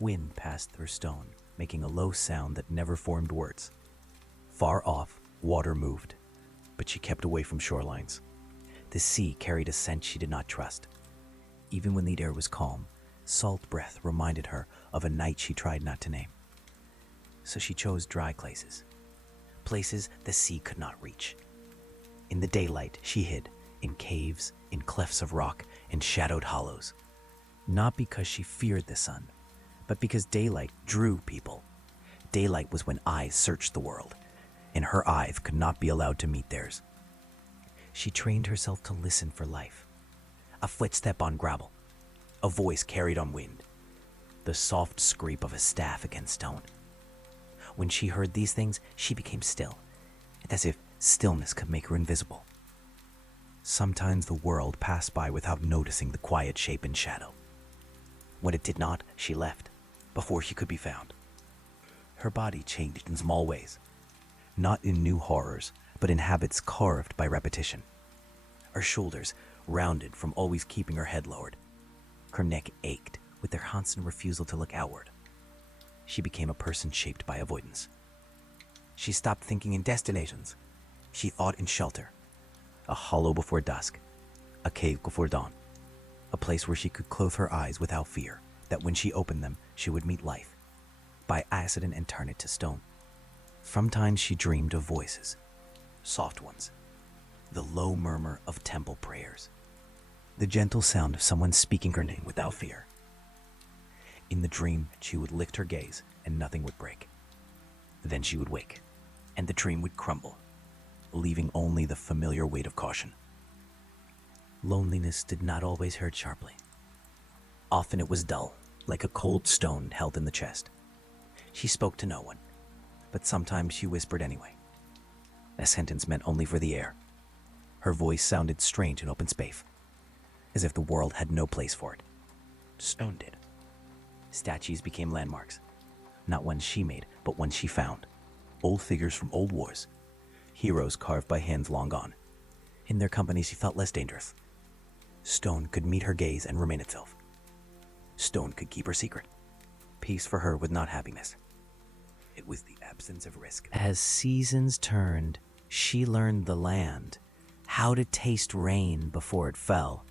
Wind passed through stone, making a low sound that never formed words. Far off, water moved, but she kept away from shorelines. The sea carried a scent she did not trust. Even when the air was calm, salt breath reminded her of a night she tried not to name. So she chose dry places the sea could not reach. In the daylight, she hid, in caves, in clefts of rock, in shadowed hollows. Not because she feared the sun, but because daylight drew people. Daylight was when eyes searched the world, and her eyes could not be allowed to meet theirs. She trained herself to listen for life. A footstep on gravel, a voice carried on wind, the soft scrape of a staff against stone. When she heard these things, she became still, as if stillness could make her invisible. Sometimes the world passed by without noticing the quiet shape and shadow. When it did not, she left, before she could be found. Her body changed in small ways, not in new horrors, but in habits carved by repetition. Her shoulders rounded from always keeping her head lowered. Her neck ached with their constant refusal to look outward. She became a person shaped by avoidance. She stopped thinking in destinations. She thought in shelter. A hollow before dusk, a cave before dawn, a place where she could close her eyes without fear that when she opened them, she would meet life, by accident and turn it to stone. Sometimes she dreamed of voices, soft ones, the low murmur of temple prayers, the gentle sound of someone speaking her name without fear. In the dream, she would lift her gaze and nothing would break. Then she would wake, and the dream would crumble, leaving only the familiar weight of caution. Loneliness did not always hurt sharply. Often it was dull, like a cold stone held in the chest. She spoke to no one, but sometimes she whispered anyway. A sentence meant only for the air. Her voice sounded strange in open space, as if the world had no place for it. Stone did. Statues became landmarks, not ones she made, but ones she found. Old figures from old wars, heroes carved by hands long gone. In their company, she felt less dangerous. Stone could meet her gaze and remain itself. Stone could keep her secret. Peace for her was not happiness. It was the absence of risk. As seasons turned, she learned the land how to taste rain before it fell,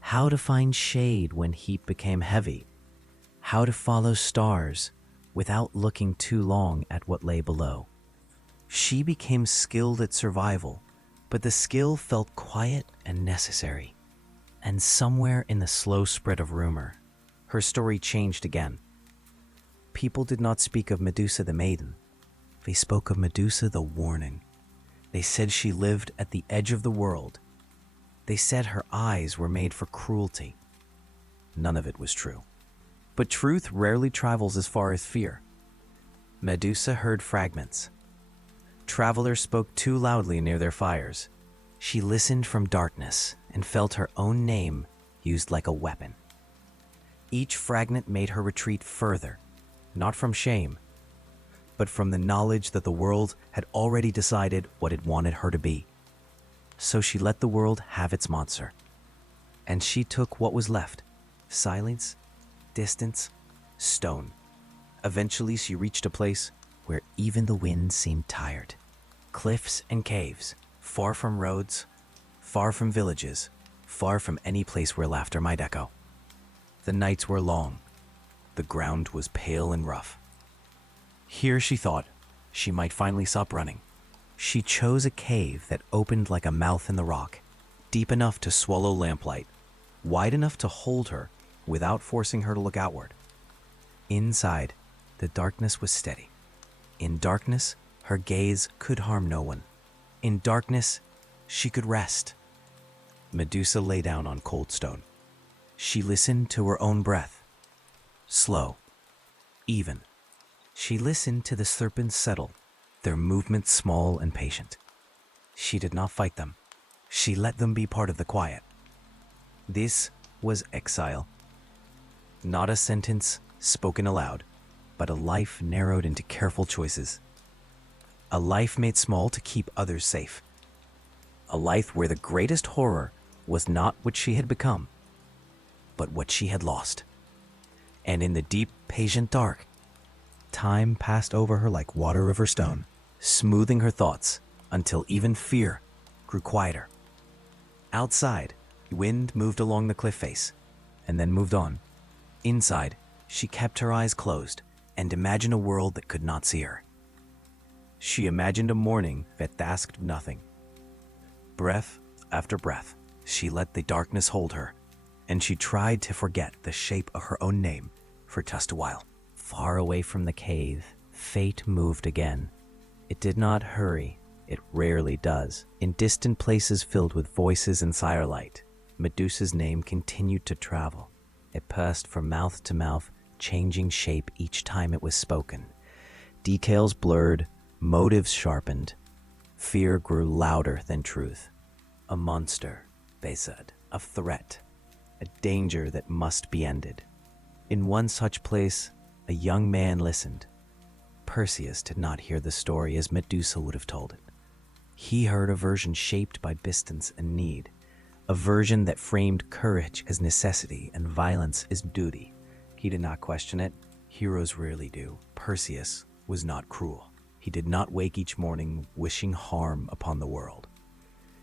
how to find shade when heat became heavy, how to follow stars without looking too long at what lay below. She became skilled at survival, but the skill felt quiet and necessary. And somewhere in the slow spread of rumor, her story changed again. People did not speak of Medusa the maiden. They spoke of Medusa the warning. They said she lived at the edge of the world. They said her eyes were made for cruelty. None of it was true. But truth rarely travels as far as fear. Medusa heard fragments. Travelers spoke too loudly near their fires. She listened from darkness and felt her own name used like a weapon. Each fragment made her retreat further, not from shame, but from the knowledge that the world had already decided what it wanted her to be. So she let the world have its monster. And she took what was left: silence, distance, stone. Eventually she reached a place where even the wind seemed tired. Cliffs and caves, far from roads, far from villages, far from any place where laughter might echo. The nights were long. The ground was pale and rough. Here, she thought, she might finally stop running. She chose a cave that opened like a mouth in the rock, deep enough to swallow lamplight, wide enough to hold her without forcing her to look outward. Inside, the darkness was steady. In darkness, her gaze could harm no one. In darkness, she could rest. Medusa lay down on cold stone. She listened to her own breath. Slow, even. She listened to the serpents settle, their movements small and patient. She did not fight them. She let them be part of the quiet. This was exile. Not a sentence spoken aloud, but a life narrowed into careful choices. A life made small to keep others safe. A life where the greatest horror was not what she had become, but what she had lost. And in the deep, patient dark, time passed over her like water over stone, smoothing her thoughts until even fear grew quieter. Outside, wind moved along the cliff face and then moved on. Inside, she kept her eyes closed and imagined a world that could not see her. She imagined a morning that asked nothing. Breath after breath, she let the darkness hold her, and she tried to forget the shape of her own name for just a while. Far away from the cave, fate moved again. It did not hurry. It rarely does. In distant places filled with voices and firelight, Medusa's name continued to travel. It passed from mouth to mouth, changing shape each time it was spoken. Details blurred, motives sharpened. Fear grew louder than truth. A monster, they said, a threat, a danger that must be ended. In one such place, a young man listened. Perseus did not hear the story as Medusa would have told it. He heard a version shaped by distance and need, a version that framed courage as necessity and violence as duty. He did not question it. Heroes rarely do. Perseus was not cruel. He did not wake each morning wishing harm upon the world.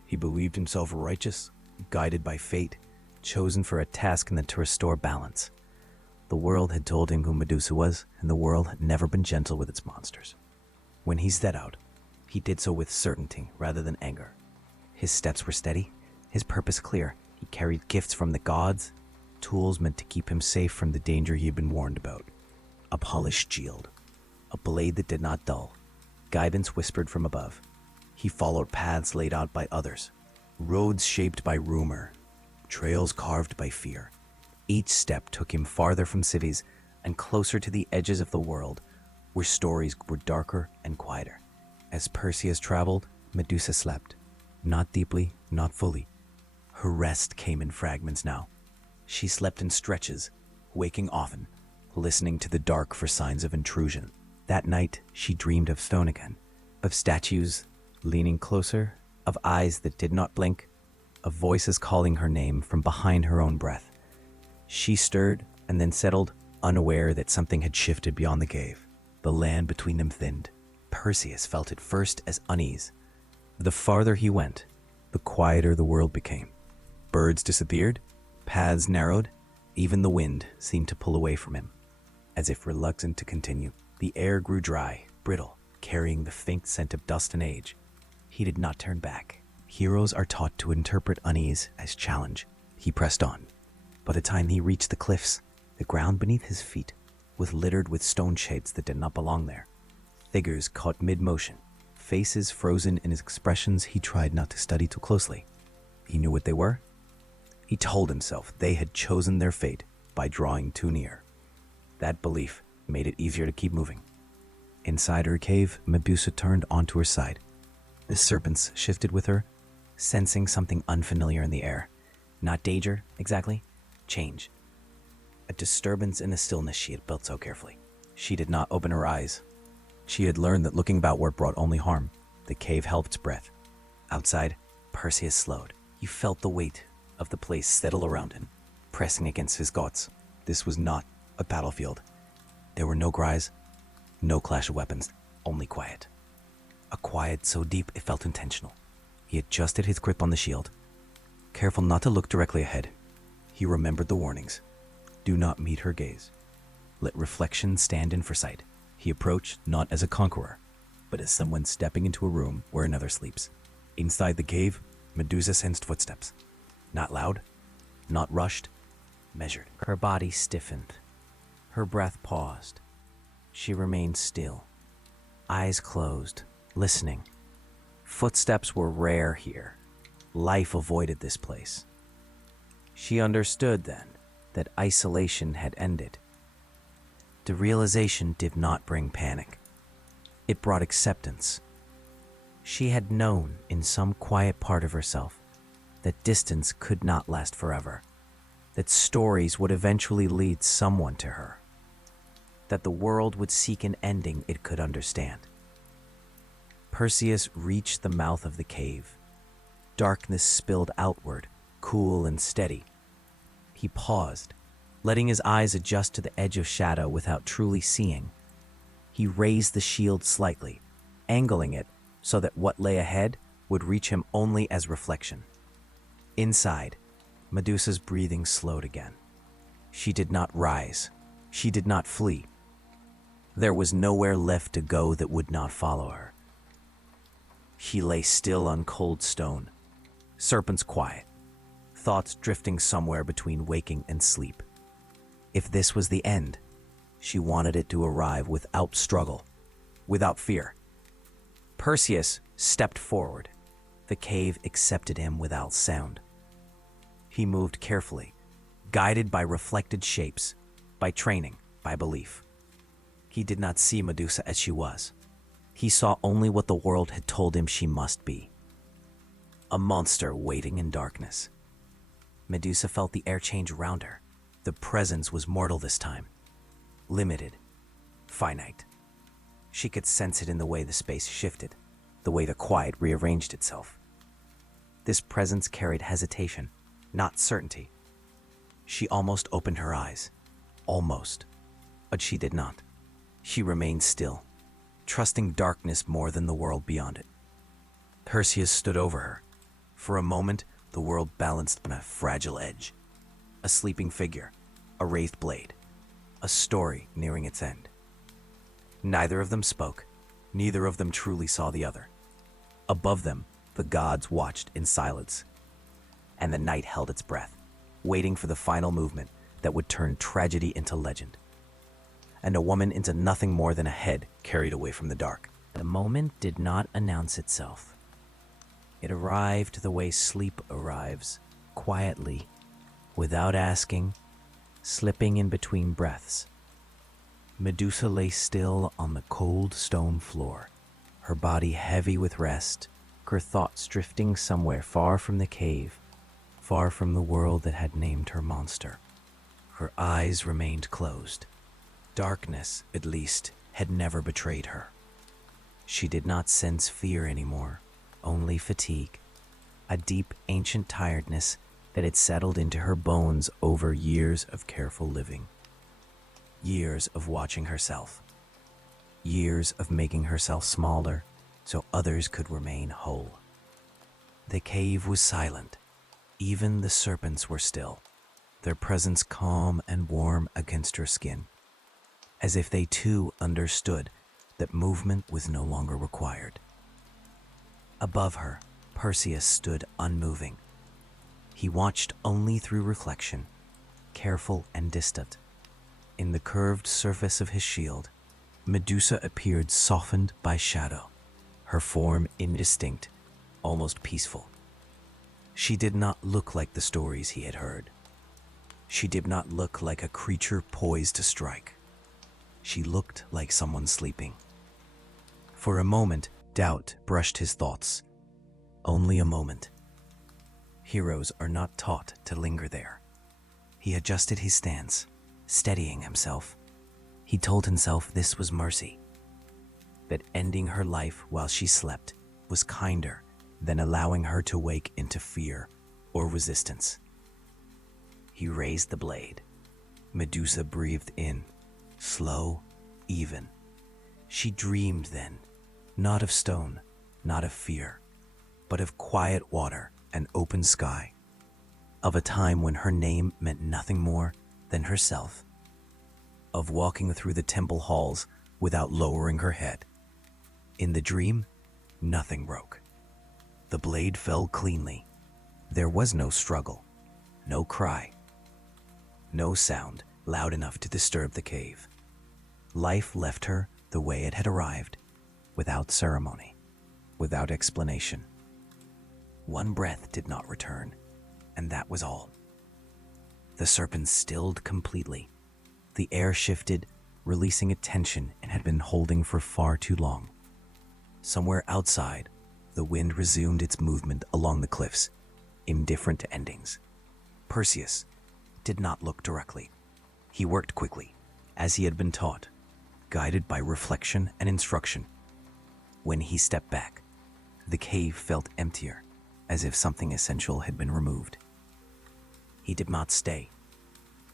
He believed himself righteous, guided by fate, chosen for a task and then to restore balance. The world had told him who Medusa was, and the world had never been gentle with its monsters. When he set out, he did so with certainty rather than anger. His steps were steady, his purpose clear. He carried gifts from the gods, tools meant to keep him safe from the danger he had been warned about. A polished shield, a blade that did not dull. Guidance whispered from above. He followed paths laid out by others, roads shaped by rumor, trails carved by fear. Each step took him farther from cities and closer to the edges of the world, where stories were darker and quieter. As Perseus traveled, Medusa slept. Not deeply, not fully. Her rest came in fragments now. She slept in stretches, waking often, listening to the dark for signs of intrusion. That night, she dreamed of stone again, of statues leaning closer, of eyes that did not blink, of voices calling her name from behind her own breath. She stirred and then settled, unaware that something had shifted beyond the cave. The land between them thinned. Perseus felt it first as unease. The farther he went, the quieter the world became. Birds disappeared, paths narrowed, even the wind seemed to pull away from him, as if reluctant to continue. The air grew dry, brittle, carrying the faint scent of dust and age. He did not turn back. Heroes are taught to interpret unease as challenge. He pressed on. By the time he reached the cliffs, the ground beneath his feet was littered with stone shapes that did not belong there. Figures caught mid-motion, faces frozen in expressions he tried not to study too closely. He knew what they were. He told himself they had chosen their fate by drawing too near. That belief made it easier to keep moving. Inside her cave, Medusa turned onto her side. The serpents shifted with her, sensing something unfamiliar in the air. Not danger, exactly. Change. A disturbance in the stillness she had built so carefully. She did not open her eyes. She had learned that looking outward brought only harm. The cave held its breath. Outside, Perseus slowed. He felt the weight of the place settle around him, pressing against his guts. This was not a battlefield. There were no cries, no clash of weapons, only quiet. A quiet so deep it felt intentional. He adjusted his grip on the shield, careful not to look directly ahead. He remembered the warnings. Do not meet her gaze. Let reflection stand in for sight. He approached not as a conqueror, but as someone stepping into a room where another sleeps. Inside the cave, Medusa sensed footsteps. Not loud, not rushed, measured. Her body stiffened. Her breath paused. She remained still, eyes closed, listening. Footsteps were rare here. Life avoided this place. She understood then that isolation had ended. The realization did not bring panic. It brought acceptance. She had known in some quiet part of herself that distance could not last forever, that stories would eventually lead someone to her, that the world would seek an ending it could understand. Perseus reached the mouth of the cave. Darkness spilled outward, cool and steady. He paused, letting his eyes adjust to the edge of shadow without truly seeing. He raised the shield slightly, angling it so that what lay ahead would reach him only as reflection. Inside, Medusa's breathing slowed again. She did not rise. She did not flee. There was nowhere left to go that would not follow her. She lay still on cold stone, serpents quiet, thoughts drifting somewhere between waking and sleep. If this was the end, she wanted it to arrive without struggle, without fear. Perseus stepped forward. The cave accepted him without sound. He moved carefully, guided by reflected shapes, by training, by belief. He did not see Medusa as she was. He saw only what the world had told him she must be. A monster waiting in darkness. Medusa felt the air change around her. The presence was mortal this time. Limited. Finite. She could sense it in the way the space shifted, the way the quiet rearranged itself. This presence carried hesitation, not certainty. She almost opened her eyes. Almost. But she did not. She remained still, trusting darkness more than the world beyond it. Perseus stood over her. For a moment, the world balanced on a fragile edge. A sleeping figure, a raised blade, a story nearing its end. Neither of them spoke. Neither of them truly saw the other. Above them, the gods watched in silence, and the night held its breath, waiting for the final movement that would turn tragedy into legend, and a woman into nothing more than a head carried away from the dark. The moment did not announce itself. It arrived the way sleep arrives, quietly, without asking, slipping in between breaths. Medusa lay still on the cold stone floor, her body heavy with rest, her thoughts drifting somewhere far from the cave, far from the world that had named her monster. Her eyes remained closed. Darkness, at least, had never betrayed her. She did not sense fear anymore, only fatigue, a deep, ancient tiredness that had settled into her bones over years of careful living. Years of watching herself. Years of making herself smaller so others could remain whole. The cave was silent. Even the serpents were still, their presence calm and warm against her skin, as if they too understood that movement was no longer required. Above her, Perseus stood unmoving. He watched only through reflection, careful and distant. In the curved surface of his shield, Medusa appeared softened by shadow, her form indistinct, almost peaceful. She did not look like the stories he had heard. She did not look like a creature poised to strike. She looked like someone sleeping. For a moment, doubt brushed his thoughts. Only a moment. Heroes are not taught to linger there. He adjusted his stance, steadying himself. He told himself this was mercy, that ending her life while she slept was kinder than allowing her to wake into fear or resistance. He raised the blade. Medusa breathed in, slow, even. She dreamed then, not of stone, not of fear, but of quiet water and open sky, of a time when her name meant nothing more than herself, of walking through the temple halls without lowering her head. In the dream, nothing broke. The blade fell cleanly. There was no struggle, no cry, no sound loud enough to disturb the cave. Life left her the way it had arrived, without ceremony, without explanation. One breath did not return, and that was all. The serpent stilled completely. The air shifted, releasing a tension it had been holding for far too long. Somewhere outside, the wind resumed its movement along the cliffs, in different endings. Perseus did not look directly. He worked quickly, as he had been taught, guided by reflection and instruction. When he stepped back, the cave felt emptier, as if something essential had been removed. He did not stay.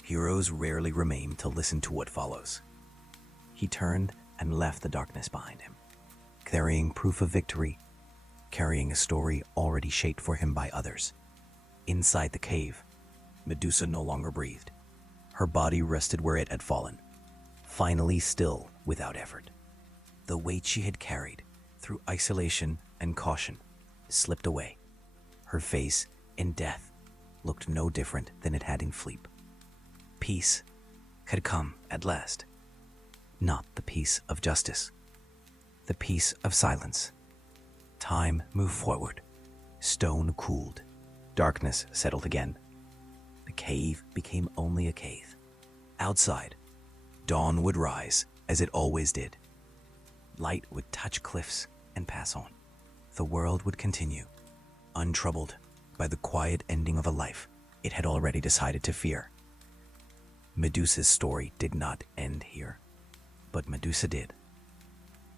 Heroes rarely remain to listen to what follows. He turned and left the darkness behind him, carrying proof of victory, carrying a story already shaped for him by others. Inside the cave, Medusa no longer breathed. Her body rested where it had fallen, finally still without effort. The weight she had carried, through isolation and caution, slipped away. Her face, in death, looked no different than it had in sleep. Peace had come at last. Not the peace of justice, the peace of silence. Time moved forward. Stone cooled. Darkness settled again. The cave became only a cave. Outside, dawn would rise as it always did. Light would touch cliffs and pass on. The world would continue, untroubled by the quiet ending of a life it had already decided to fear. Medusa's story did not end here, but Medusa did.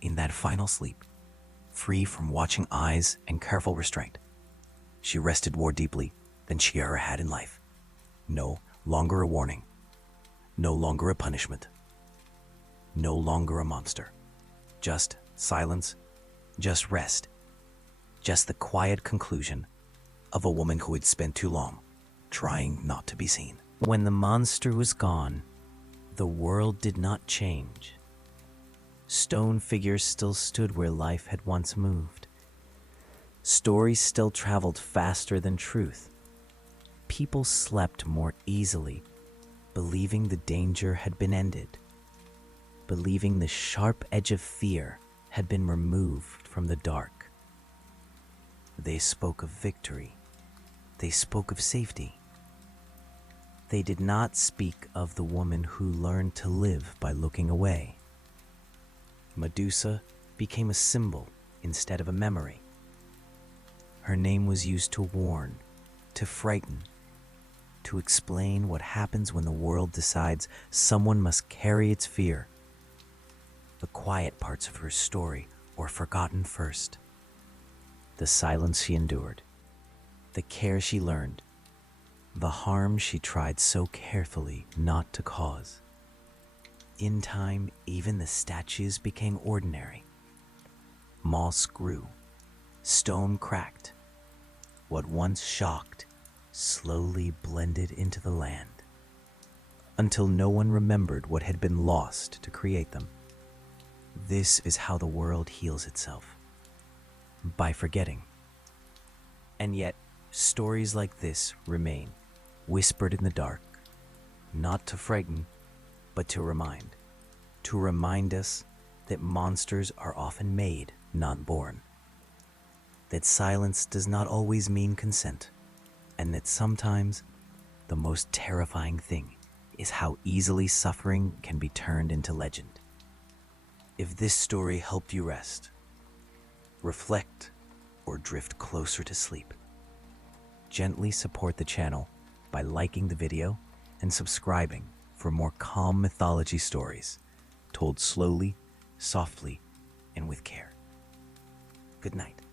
In that final sleep, free from watching eyes and careful restraint, she rested more deeply than she ever had in life. No longer a warning, no longer a punishment, no longer a monster. Just silence, just rest, just the quiet conclusion of a woman who had spent too long trying not to be seen. When the monster was gone, the world did not change. Stone figures still stood where life had once moved. Stories still traveled faster than truth. People slept more easily, believing the danger had been ended, believing the sharp edge of fear had been removed from the dark. They spoke of victory. They spoke of safety. They did not speak of the woman who learned to live by looking away. Medusa became a symbol instead of a memory. Her name was used to warn, to frighten, to explain what happens when the world decides someone must carry its fear. The quiet parts of her story were forgotten first. The silence she endured, the care she learned, the harm she tried so carefully not to cause. In time, even the statues became ordinary. Moss grew, stone cracked, what once shocked slowly blended into the land, until no one remembered what had been lost to create them. This is how the world heals itself, by forgetting. And yet, stories like this remain, whispered in the dark, not to frighten, but to remind us that monsters are often made, not born, that silence does not always mean consent, and that sometimes the most terrifying thing is how easily suffering can be turned into legend. If this story helped you rest, reflect, or drift closer to sleep, gently support the channel by liking the video and subscribing for more calm mythology stories told slowly, softly, and with care. Good night.